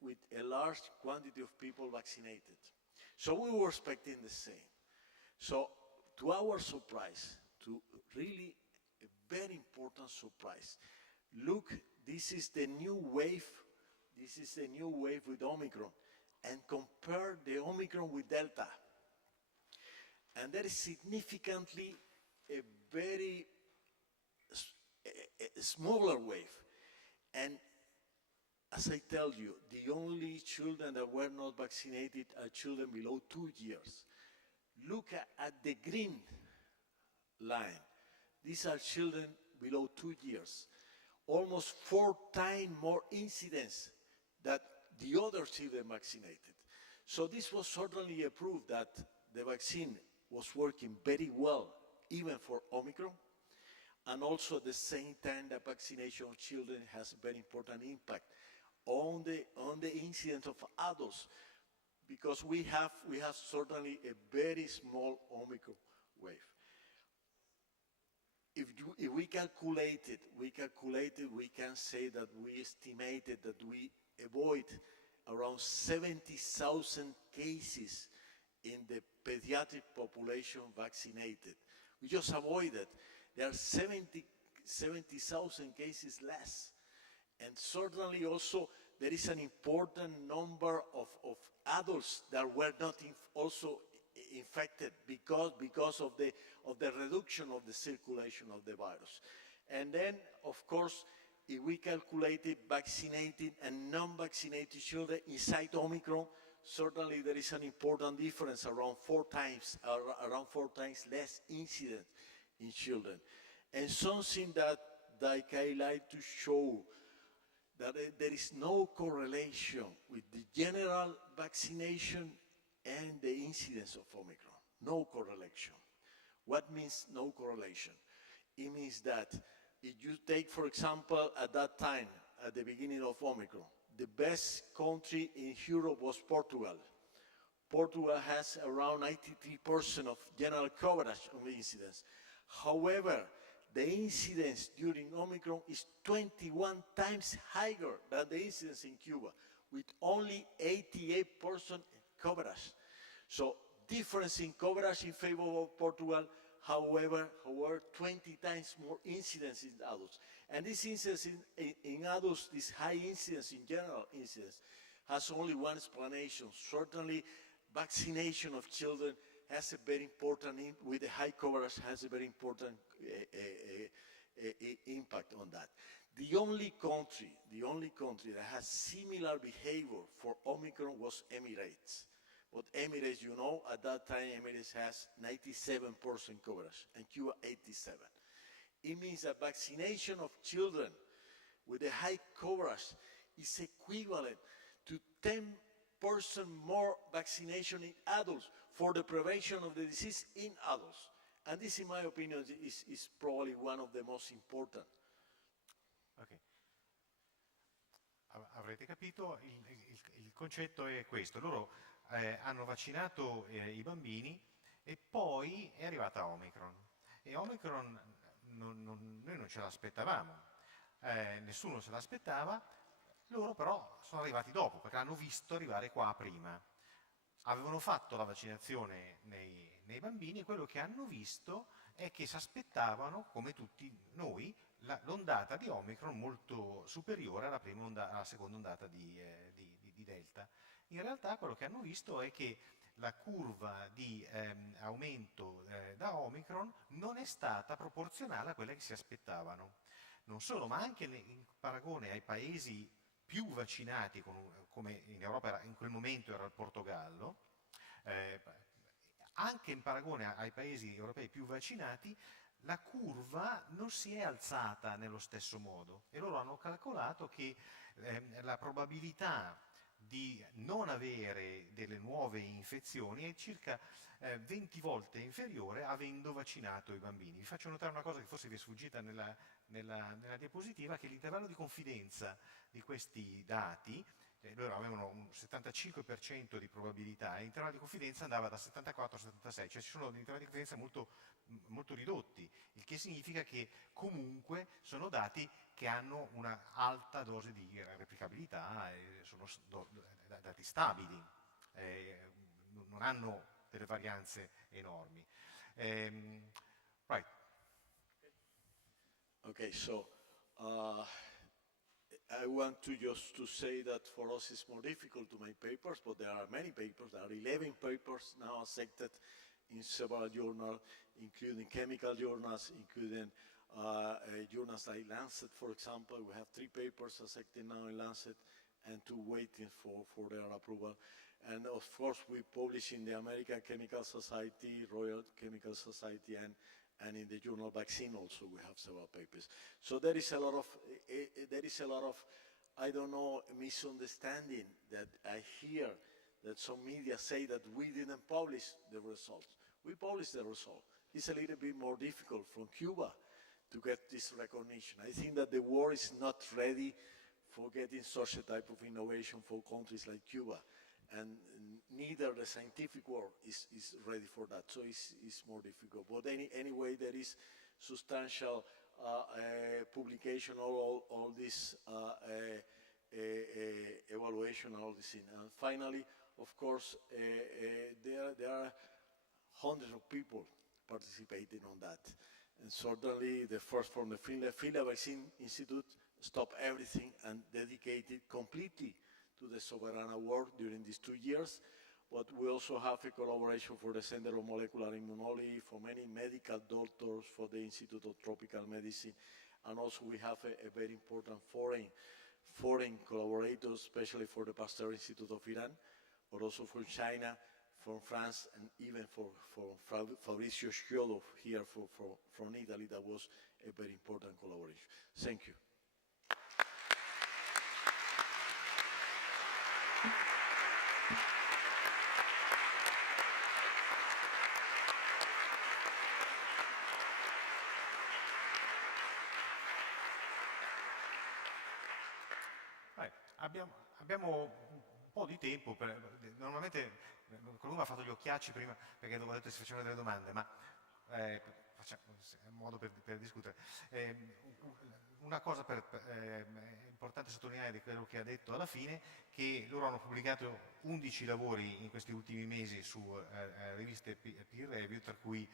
with a large quantity of people vaccinated. So we were expecting the same. So to our surprise, to really a very important surprise, look, this is the new wave, this is the new wave with Omicron, and compare the Omicron with Delta. And there is significantly a very smaller wave. And as I tell you, the only children that were not vaccinated are children below 2 years. Look at the green line. These are children below 2 years. Almost 4 times more incidence than the other children vaccinated. So this was certainly a proof that the vaccine was working very well, even for Omicron. And also at the same time, the vaccination of children has a very important impact on the incidence of adults, because we have certainly a very small Omicron wave. If we calculated, we can say that we estimated that we avoid around 70,000 cases in the pediatric population vaccinated. We just avoided. There are 70,000 cases less. And certainly also there is an important number of adults that were not also infected because of the reduction of the circulation of the virus. And then, of course, if we calculated vaccinated and non-vaccinated children inside Omicron, certainly there is an important difference, around 4 times less incident in children. And something that I like to show, that there is no correlation with the general vaccination and the incidence of Omicron. No correlation. What means no correlation? It means that if you take, for example, at that time, at the beginning of Omicron, the best country in Europe was Portugal. Portugal has around 93% of general coverage of incidence. However, the incidence during Omicron is 21 times higher than the incidence in Cuba, with only 88% coverage. So difference in coverage in favor of Portugal, however 20 times more incidence in adults. And this incidence in adults, this high incidence in general incidence, has only one explanation. Certainly, vaccination of children has a very important, with the high coverage, has a very important impact on that. The only country that has similar behavior for Omicron was Emirates. But Emirates, you know, at that time, Emirates has 97% coverage, and Cuba 87%. It means that vaccination of children with a high coverage is equivalent to 10% more vaccination in adults for the prevention of the disease in adults. And this, in my opinion, is probably one of the most important. Okay. Avrete capito, il concetto è questo. Loro hanno vaccinato i bambini e poi è arrivata Omicron. E Omicron noi non ce l'aspettavamo, nessuno se l'aspettava, loro però sono arrivati dopo, perché l'hanno visto arrivare qua prima. Avevano fatto la vaccinazione nei bambini e quello che hanno visto è che si aspettavano, come tutti noi, l'ondata di Omicron molto superiore alla seconda ondata di Delta. In realtà quello che hanno visto è che la curva di aumento da Omicron non è stata proporzionale a quella che si aspettavano. Non solo, ma anche in paragone ai paesi più vaccinati, come in Europa in quel momento era il Portogallo, anche in paragone ai paesi europei più vaccinati, la curva non si è alzata nello stesso modo e loro hanno calcolato che la probabilità di non avere delle nuove infezioni è circa 20 volte inferiore avendo vaccinato i bambini. Vi faccio notare una cosa che forse vi è sfuggita nella diapositiva, che l'intervallo di confidenza di questi dati, loro avevano un 75% di probabilità e l'intervallo di confidenza andava da 74 a 76, cioè ci sono degli intervalli di confidenza molto ridotti, il che significa che comunque sono dati che hanno una alta dose di replicabilità, sono dati stabili, non hanno delle varianze enormi. Right. Okay, so I want to just to say that for us it's more difficult to make papers, but there are many papers. There are 11 papers now accepted in several journals, including chemical journals, including journals like Lancet, for example. We have 3 papers accepted now in Lancet and 2 waiting for their approval. And of course, we publish in the American Chemical Society, Royal Chemical Society, and in the journal Vaccine also we have several papers. So there is a lot of, I don't know, misunderstanding that I hear that some media say that we didn't publish the results. We published the result. It's a little bit more difficult from Cuba to get this recognition. I think that the world is not ready for getting such a type of innovation for countries like Cuba. And neither the scientific world is ready for that, so it's more difficult. But anyway, there is substantial publication, all this evaluation, all this. And finally, of course, there are hundreds of people participating on that. And certainly the first from the Field Vaccine Institute stopped everything and dedicated completely to the Soberana work during these 2 years, but we also have a collaboration for the Center of Molecular Immunology, for many medical doctors, for the Institute of Tropical Medicine, and also we have a very important foreign collaborators, especially for the Pasteur Institute of Iran, but also from China, from France, and even for Fabrizio Sciolo here from Italy. That was a very important collaboration. Thank you. Abbiamo un po' di tempo, normalmente qualcuno ha fatto gli occhiacci prima perché dopo ho detto che si facevano delle domande, ma facciamo un modo per discutere. Una cosa importante sottolineare di quello che ha detto alla fine, che loro hanno pubblicato 11 lavori in questi ultimi mesi su riviste peer review, tra cui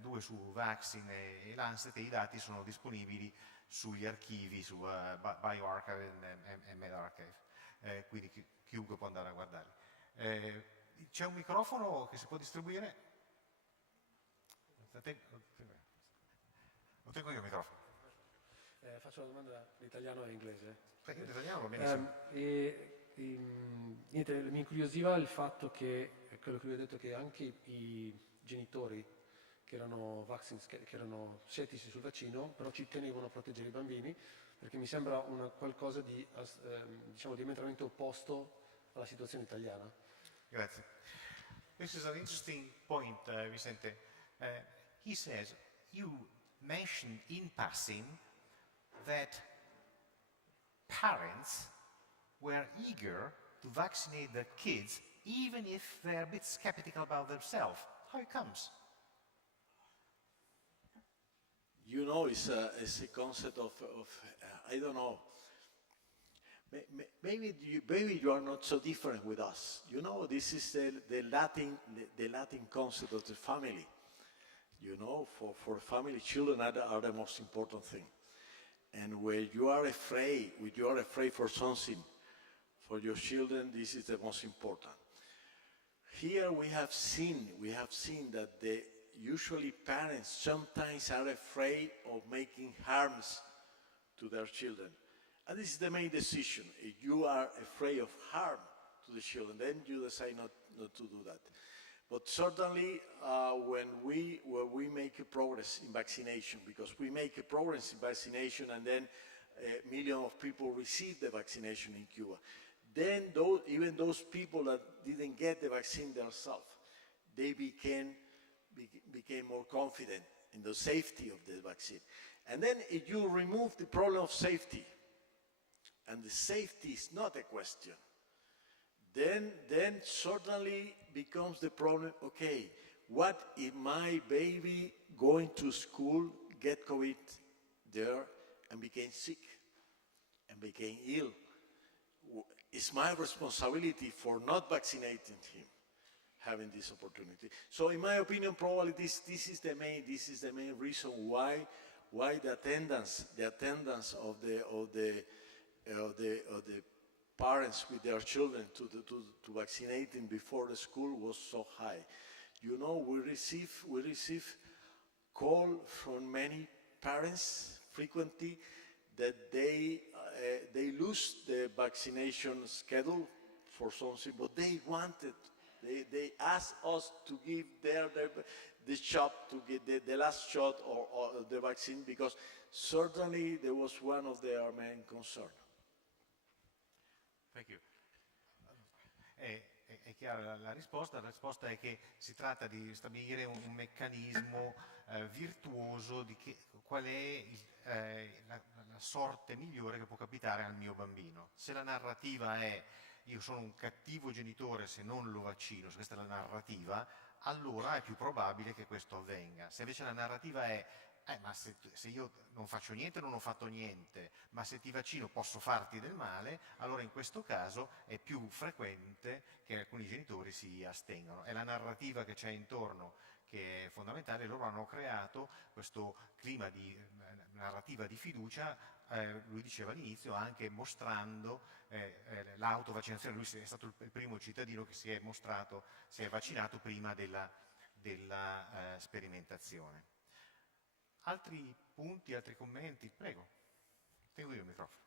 2 su Vaccine e Lancet, e i dati sono disponibili sugli archivi, su bioarchive e medRxiv, quindi chiunque può andare a guardarli. C'è un microfono che si può distribuire? Lo tengo io il microfono. Faccio la domanda in italiano e in inglese. In italiano va benissimo. Niente, mi incuriosiva il fatto che, quello che vi ho detto, che anche i genitori che erano vaccines, che erano scettici sul vaccino, però ci tenevano a proteggere i bambini, perché mi sembra qualcosa di, diciamo, diametralmente opposto alla situazione italiana. Grazie. This is an interesting point, Vicente. He says, you mentioned in passing that parents were eager to vaccinate their kids even if they're a bit skeptical about themselves. How it comes? you know, it's a concept of I don't know, maybe you are not so different with us. You know, this is the Latin concept of the family. You know, for family, children are the most important thing. And when you are afraid for something, for your children, this is the most important. Here we have seen that usually parents sometimes are afraid of making harms to their children. And this is the main decision. If you are afraid of harm to the children, then you decide not to do that. But certainly when we make a progress in vaccination, because we make a progress in vaccination and then a million of people receive the vaccination in Cuba, then even those people that didn't get the vaccine themselves, they became more confident in the safety of the vaccine. And then if you remove the problem of safety, and the safety is not a question, then certainly becomes the problem, okay, what if my baby going to school get COVID there and became sick and became ill? It's my responsibility for not vaccinating him, having this opportunity. So in my opinion, probably this is the main reason why the attendance of the parents with their children to vaccinating before the school was so high. You know, we receive call from many parents frequently that they lose the vaccination schedule for something, but they they asked us to give the shot, to get the last shot or the vaccine, because certainly there was one of their main concerns. Thank you. È chiara la risposta? La risposta è che si tratta di stabilire un meccanismo virtuoso di qual è la sorte migliore che può capitare al mio bambino. Se la narrativa è io sono un cattivo genitore se non lo vaccino, se questa è la narrativa, allora è più probabile che questo avvenga. Se invece la narrativa è ma se io non faccio niente non ho fatto niente, ma se ti vaccino posso farti del male, allora in questo caso è più frequente che alcuni genitori si astengano. È la narrativa che c'è intorno che è fondamentale. Loro hanno creato questo clima di narrativa di fiducia, lui diceva all'inizio, anche mostrando l'autovaccinazione. Lui è stato il primo cittadino che si è vaccinato prima della sperimentazione. Altri punti, altri commenti? Prego, tengo io il microfono.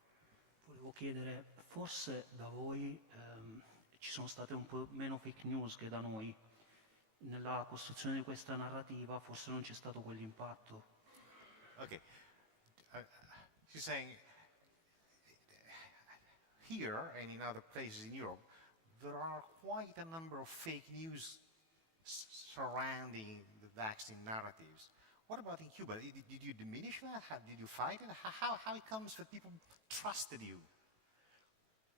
Volevo chiedere, forse da voi ci sono state un po' meno fake news che da noi. Nella costruzione di questa narrativa forse non c'è stato quell'impatto. Ok, she's saying here and in other places in Europe there are quite a number of fake news surrounding the vaccine narratives. What about in Cuba? Did you diminish that? Did you fight it? How it comes that people trusted you?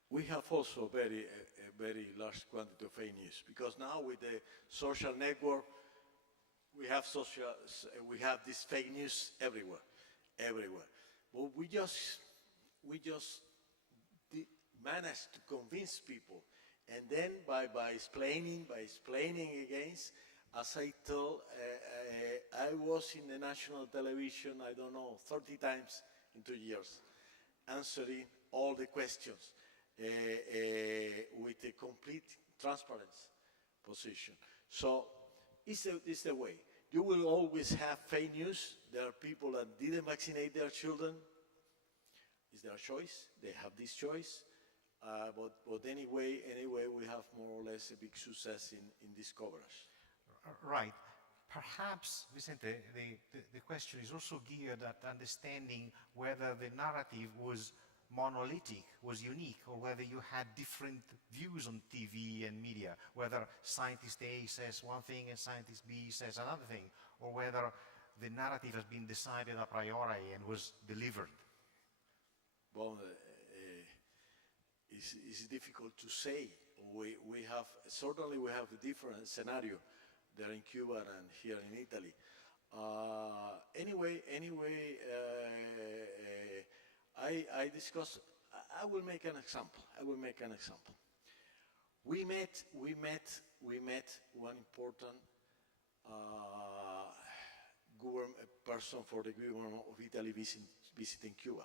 We have also a very large quantity of fake news, because now with the social network, we have this fake news everywhere. But we just managed to convince people, and then by explaining against. As I told, I was in the national television, I don't know, 30 times in 2 years, answering all the questions with a complete transparency position. So it's the way. You will always have fake news. There are people that didn't vaccinate their children. It's their choice. They have this choice. But anyway, we have more or less a big success in this coverage. Right. Perhaps, Vicente, the question is also geared at understanding whether the narrative was monolithic, was unique, or whether you had different views on TV and media, whether scientist A says one thing and scientist B says another thing, or whether the narrative has been decided a priori and was delivered. Well, it's difficult to say. We have a different scenario there in Cuba and here in Italy. Anyway, anyway, I discuss. I will make an example. We met one important person for the government of Italy visiting Cuba.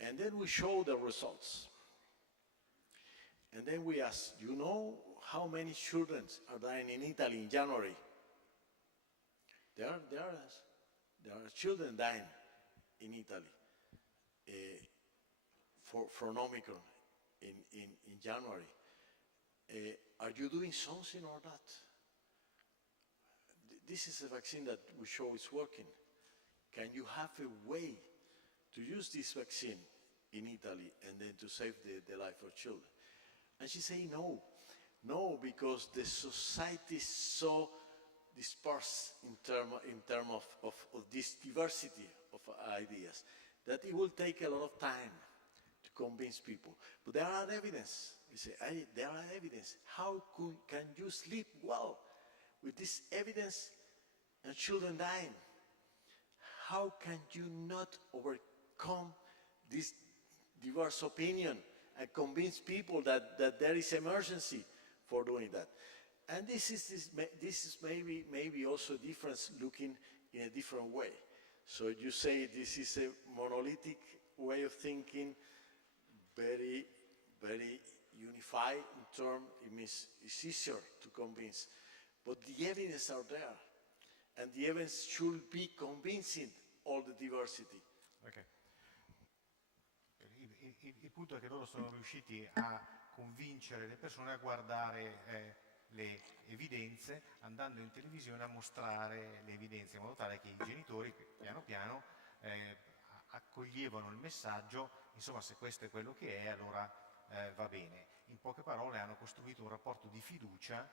And then we showed the results. And then we asked, you know how many children are dying in Italy in January? There are children dying in Italy from Omicron in January. Are you doing something or not? This is a vaccine that we show is working. Can you have a way to use this vaccine in Italy and then to save the life of children? And she said no, because the society is so dispersed in terms of this diversity of ideas that it will take a lot of time to convince people. But there are evidence. We say, there are evidence. How can you sleep well with this evidence and children dying? How can you not overcome this diverse opinion and convince people that there is emergency for doing that? And this is maybe also a difference looking in a different way. So you say this is a monolithic way of thinking, very, very unified in terms. It means it's easier to convince. But the evidence are there. And the evidence should be convincing all the diversity. Okay. Il punto è che loro sono riusciti a convincere le persone a guardare le evidenze, andando in televisione a mostrare le evidenze, in modo tale che i genitori piano piano accoglievano il messaggio, insomma, se questo è quello che è, allora va bene. In poche parole hanno costruito un rapporto di fiducia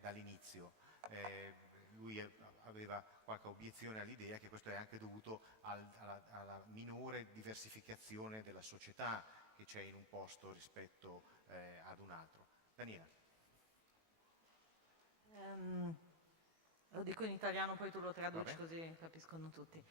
dall'inizio. Lui aveva qualche obiezione all'idea che questo è anche dovuto alla minore diversificazione della società che c'è in un posto rispetto ad un altro. Daniela. Lo dico in italiano, poi tu lo traduci così capiscono tutti.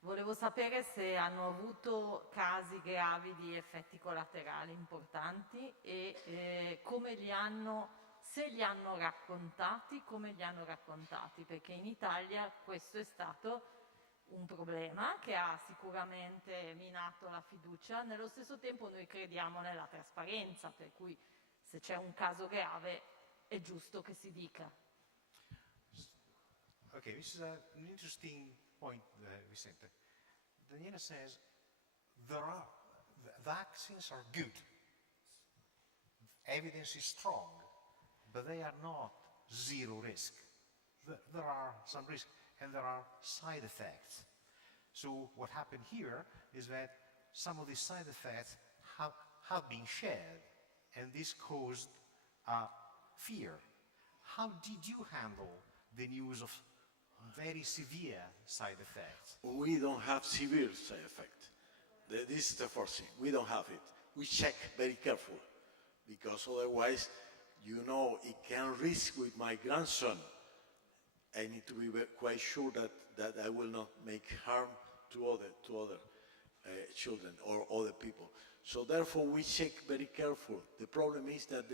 Volevo sapere se hanno avuto casi gravi di effetti collaterali importanti e come li hanno... Se li hanno raccontati, come li hanno raccontati? Perché in Italia questo è stato un problema che ha sicuramente minato la fiducia. Nello stesso tempo noi crediamo nella trasparenza, per cui se c'è un caso grave è giusto che si dica. Okay, this is an interesting point, Vicente. Daniela says vaccines are good. Evidence is strong. But they are not zero risk. There are some risk and there are side effects. So what happened here is that some of these side effects have been shared, and this caused fear. How did you handle the news of very severe side effects? We don't have severe side effects. This is the first thing. We don't have it. We check very carefully, because otherwise, you know, it can risk with my grandson. I need to be quite sure that I will not make harm to other children or other people. So therefore, we check very careful. The problem is that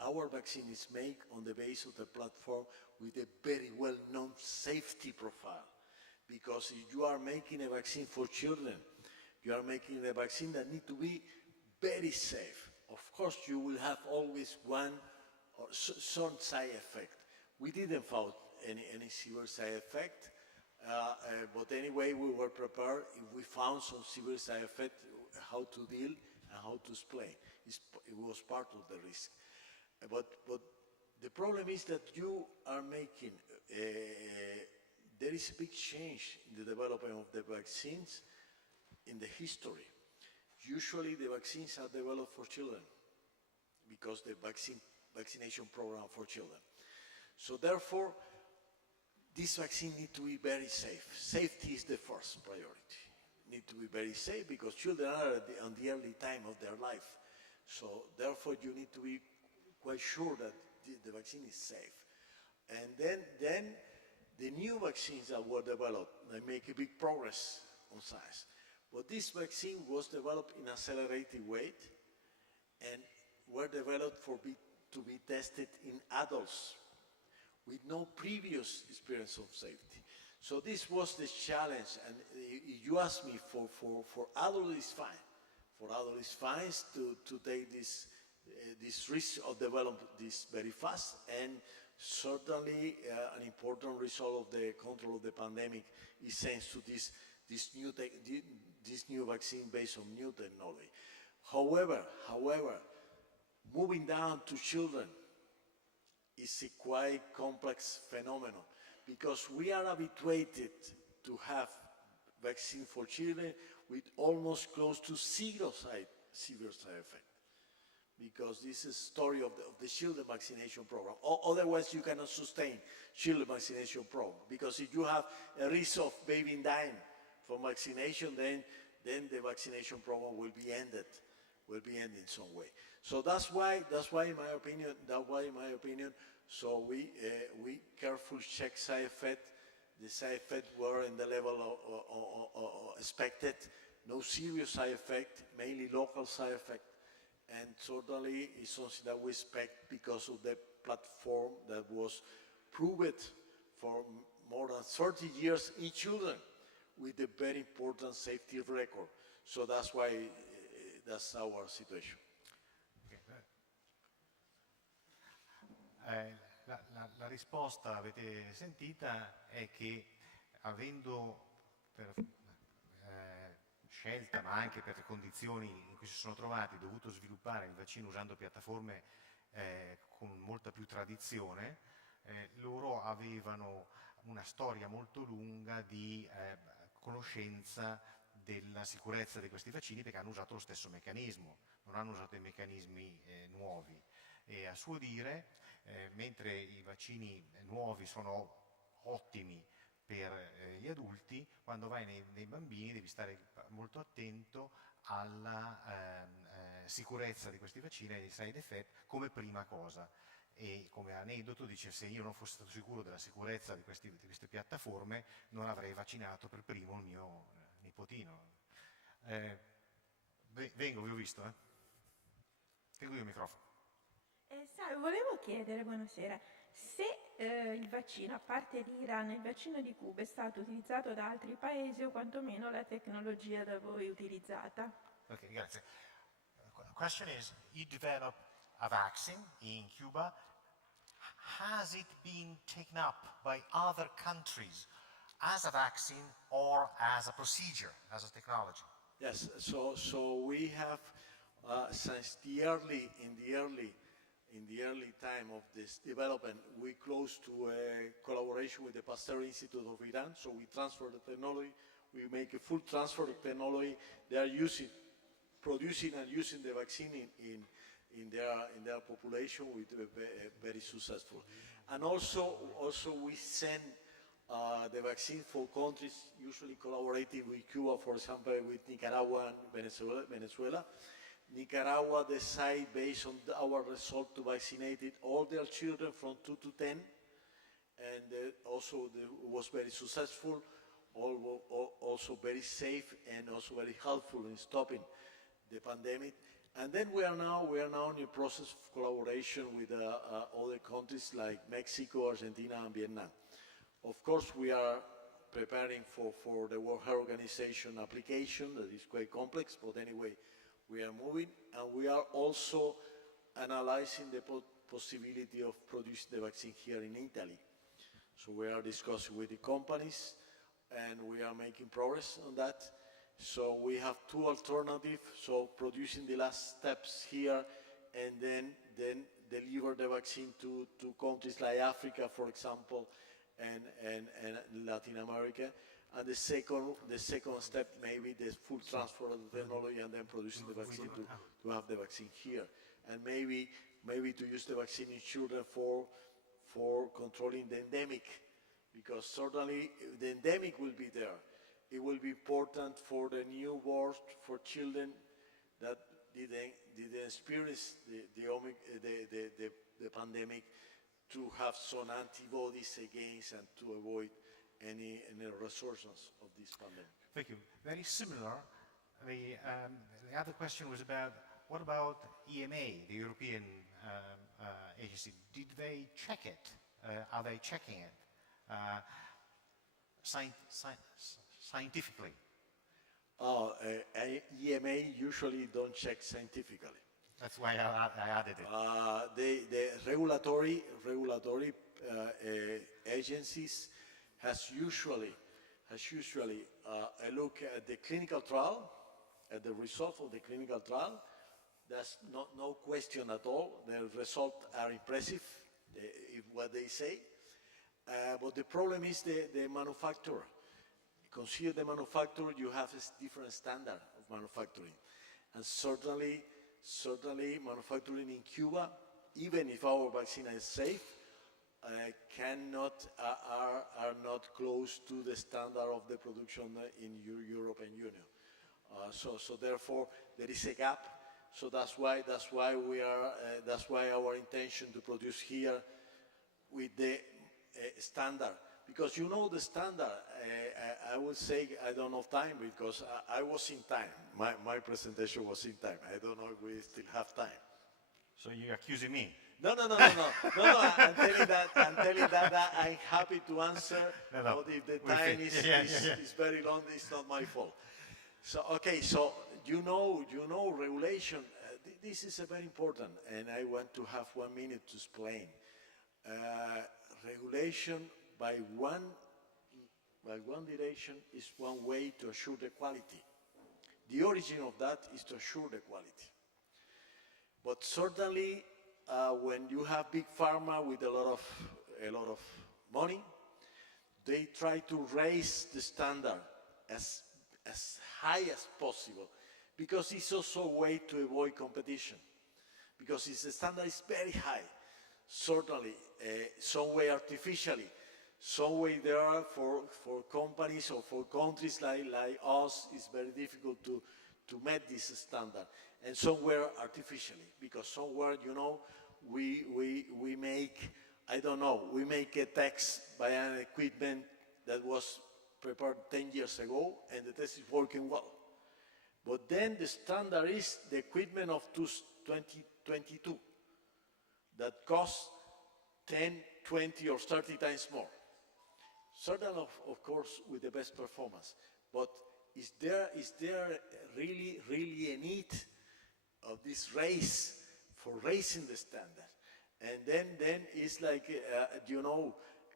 our vaccine is made on the basis of the platform with a very well-known safety profile. Because if you are making a vaccine for children, you are making a vaccine that needs to be very safe. Of course, you will have always one or some side effect. We didn't find any severe side effect, but anyway, we were prepared. If we found some severe side effect, how to deal and how to explain. It was part of the risk. But the problem is that you are making, there is a big change in the development of the vaccines in the history. Usually the vaccines are developed for children because the vaccination program for children. So therefore, this vaccine needs to be very safe. Safety is the first priority. Need to be very safe because children are on the early time of their life. So therefore, you need to be quite sure that the vaccine is safe. And then the new vaccines that were developed, they make a big progress on science. But this vaccine was developed in accelerated way and were developed to be tested in adults with no previous experience of safety. So this was the challenge, and you asked me for adults it's fine. For adults it's fine to take this risk of developing this very fast, and certainly an important result of the control of the pandemic is thanks to this new vaccine based on new technology. However, moving down to children is a quite complex phenomenon because we are habituated to have vaccine for children with almost close to zero severe side effect. Because this is a story of the children vaccination program. Otherwise, you cannot sustain children vaccination program. Because if you have a risk of baby dying from vaccination, then the vaccination program will be ended in some way. So that's why, in my opinion, so we carefully check side effect. The side effects were in the level of expected. No serious side effect, mainly local side effect. And certainly it's something that we expect because of the platform that was proved for more than 30 years in children with a very important safety record. So that's why that's our situation. La risposta, avete sentita, è che avendo per scelta ma anche per le condizioni in cui si sono trovati dovuto sviluppare il vaccino usando piattaforme con molta più tradizione, loro avevano una storia molto lunga di conoscenza della sicurezza di questi vaccini perché hanno usato lo stesso meccanismo, non hanno usato i meccanismi nuovi. E a suo dire, mentre i vaccini nuovi sono ottimi per gli adulti, quando vai nei bambini devi stare molto attento alla sicurezza di questi vaccini e ai side effect come prima cosa. E come aneddoto dice: se io non fossi stato sicuro della sicurezza di queste piattaforme non avrei vaccinato per primo il mio nipotino. Vengo, vi ho visto, Tengo io il microfono. Volevo chiedere, buonasera, se il vaccino, a parte l'Iran, il vaccino di Cuba è stato utilizzato da altri paesi o quantomeno la tecnologia da voi utilizzata. Ok, grazie. The question is, you developed a vaccine in Cuba. Has it been taken up by other countries as a vaccine or as a procedure, as a technology? Yes, so we have, since the early time of this development, we close to a collaboration with the Pasteur Institute of Iran. So we transfer the technology, we make a full transfer of technology. They are producing and using the vaccine in their population with very successful. And also we send the vaccine for countries usually collaborating with Cuba, for example, with Nicaragua and Venezuela. Nicaragua decided, based on our result, to vaccinate all their children from 2 to 10, and also was very successful, also very safe, and also very helpful in stopping the pandemic. And then we are now in the process of collaboration with other countries like Mexico, Argentina, and Vietnam. Of course, we are preparing for the World Health Organization application that is quite complex, but anyway, we are moving, and we are also analyzing the possibility of producing the vaccine here in Italy. So we are discussing with the companies, and we are making progress on that. So we have two alternatives, so producing the last steps here, and then deliver the vaccine to countries like Africa, for example, and Latin America. And the second step, maybe the full transfer of the technology and then producing the vaccine to have the vaccine here. And maybe to use the vaccine in children for controlling the endemic, because certainly the endemic will be there. It will be important for the newborns, for children that didn't experience the pandemic, to have some antibodies against and to avoid any resurgence of this pandemic. Thank you. Very similar. The other question was about, what about EMA, the European agency? Did they check it? Are they checking it scientifically? EMA usually don't check scientifically. That's why I added it. The regulatory agencies has usually a look at the clinical trial, at the result of the clinical trial. There's no question at all. The results are impressive, what they say. But the problem is the manufacturer. Consider the manufacturer, you have a different standard of manufacturing. And certainly manufacturing in Cuba, even if our vaccine is safe, are not close to the standard of the production in European Union. So therefore there is a gap. So that's why our intention to produce here with the standard. Because you know the standard, I would say I don't have time because I was in time. My presentation was in time. I don't know if we still have time. So you're accusing me? No. I'm telling that I'm happy to answer. But if the time is very long, it's not my fault. So okay, so you know regulation. This is very important, and I want to have 1 minute to explain. Regulation by one direction is one way to assure the quality. The origin of that is to assure the quality. But certainly, when you have big pharma with a lot of money, they try to raise the standard as high as possible, because it's also a way to avoid competition. Because the standard is very high, certainly, some way artificially, some way there are for companies or for countries like us, it's very difficult to meet this standard, and somewhere artificially, because somewhere, we make, I don't know, we make a test by an equipment that was prepared 10 years ago, and the test is working well. But then the standard is the equipment of 2022 that costs 10, 20, or 30 times more. Certainly, of course, with the best performance. But is there really a need of this race for raising the standard? And then it's like,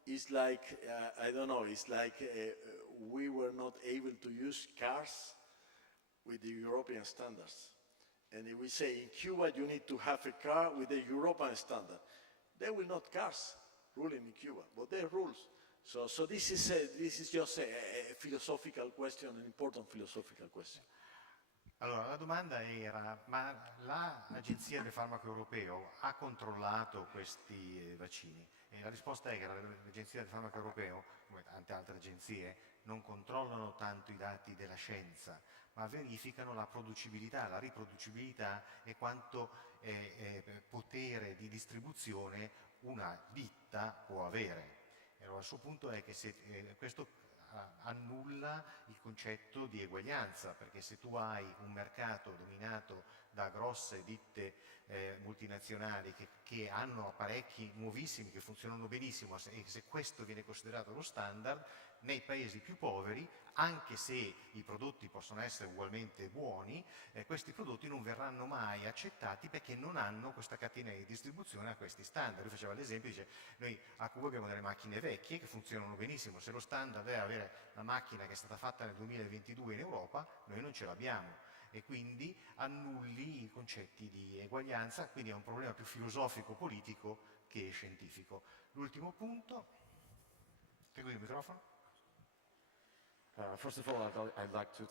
it's like, I don't know, it's like we were not able to use cars with the European standards. And if we say in Cuba you need to have a car with the European standard, there will not cars ruling in Cuba, but there are rules. So this is just a philosophical question, an important philosophical question. Allora, la domanda era, ma l'Agenzia del Farmaco Europeo ha controllato questi vaccini? E la risposta è che l'Agenzia del Farmaco Europeo, come tante altre agenzie, non controllano tanto i dati della scienza, ma verificano la producibilità, la riproducibilità e quanto potere di distribuzione una ditta può avere. E allora il suo punto è che questo annulla il concetto di eguaglianza, perché se tu hai un mercato dominato da grosse ditte multinazionali che hanno apparecchi nuovissimi che funzionano benissimo, e se questo viene considerato lo standard, nei paesi più poveri, anche se i prodotti possono essere ugualmente buoni, questi prodotti non verranno mai accettati perché non hanno questa catena di distribuzione a questi standard. Lui faceva l'esempio, dice, noi a Cuba abbiamo delle macchine vecchie che funzionano benissimo, se lo standard è avere una macchina che è stata fatta nel 2022 in Europa, noi non ce l'abbiamo, e quindi annulli i concetti di eguaglianza, quindi è un problema più filosofico-politico che scientifico. L'ultimo punto, tengo il microfono. First of all, I'd like to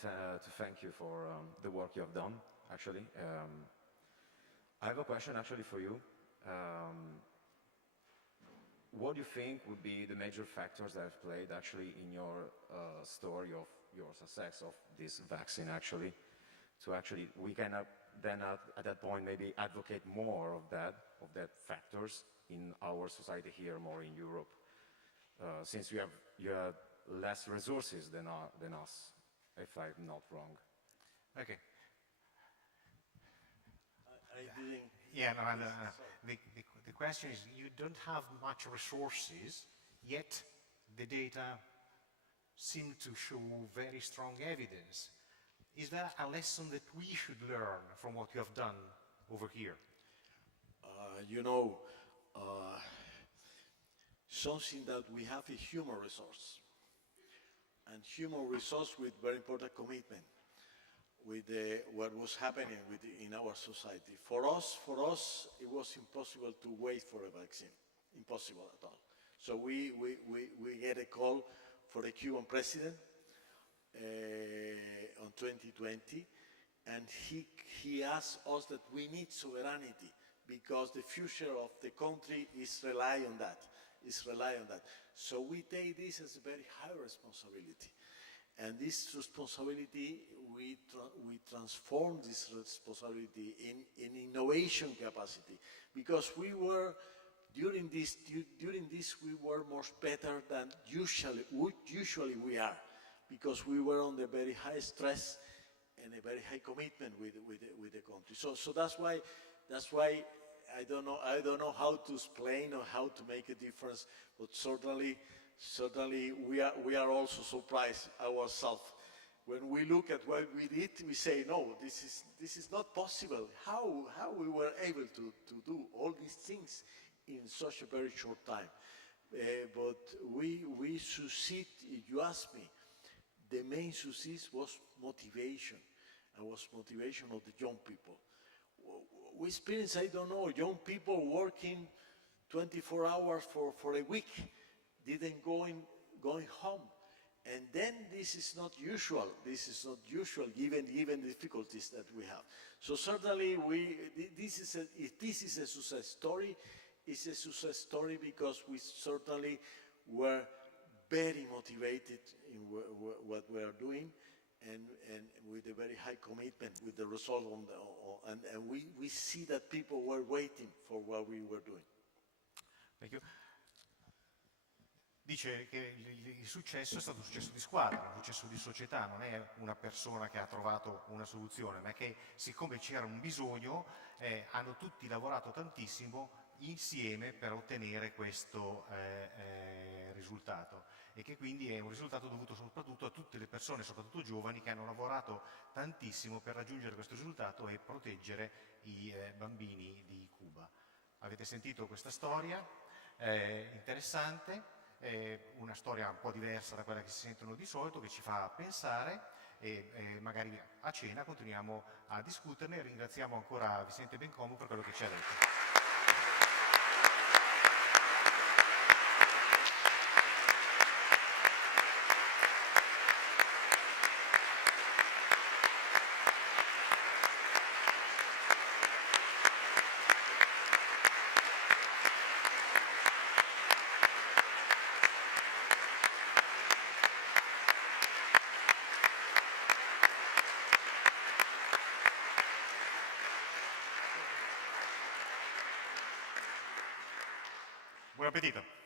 thank you for the work you have done, actually. I have a question actually for you. What do you think would be the major factors that have played actually in your story of your success of this vaccine actually? So actually we can then at that point maybe advocate more of that factors in our society here, more in Europe, since you have less resources than us, if I'm not wrong. Okay. I didn't. Yeah, no. The question is, you don't have much resources, yet the data seem to show very strong evidence. Is there a lesson that we should learn from what you have done over here? Something that we have a human resource, and human resource with very important commitment with what was happening in our society. For us, it was impossible to wait for a vaccine, impossible at all. So we get a call for the Cuban president on 2020, and he asked us that we need sovereignty because the future of the country is rely on that. So we take this as a very high responsibility. And this responsibility, we transform this responsibility in innovation capacity, because we were, during this we were much better than usually we are, because we were under very high stress and a very high commitment with the country. So that's why I don't know how to explain or how to make a difference, but certainly we are also surprised ourselves. When we look at what we did, we say, no, this is not possible. How we were able to do all these things in such a very short time. But we succeed, if you ask me, the main success was motivation. It was motivation of the young people. We experienced, I don't know, young people working 24 hours for a week, didn't going home. And then this is not usual. This is not usual given the difficulties that we have. So certainly if this is a success story, it's a success story because we certainly were very motivated in what we are doing, and with a very high commitment with the result and we see that people were waiting for what we were doing. Thank you. Dice che il successo è stato un successo di squadra, un successo di società, non è una persona che ha trovato una soluzione, ma che siccome c'era un bisogno hanno tutti lavorato tantissimo insieme per ottenere questo risultato, e che quindi è un risultato dovuto soprattutto a tutte le persone, soprattutto giovani, che hanno lavorato tantissimo per raggiungere questo risultato e proteggere i bambini di Cuba. Avete sentito questa storia interessante, una storia un po' diversa da quella che si sentono di solito, che ci fa pensare, e magari a cena continuiamo a discuterne. Ringraziamo ancora Vicente Bencomo per quello che ci ha detto. Buon appetito!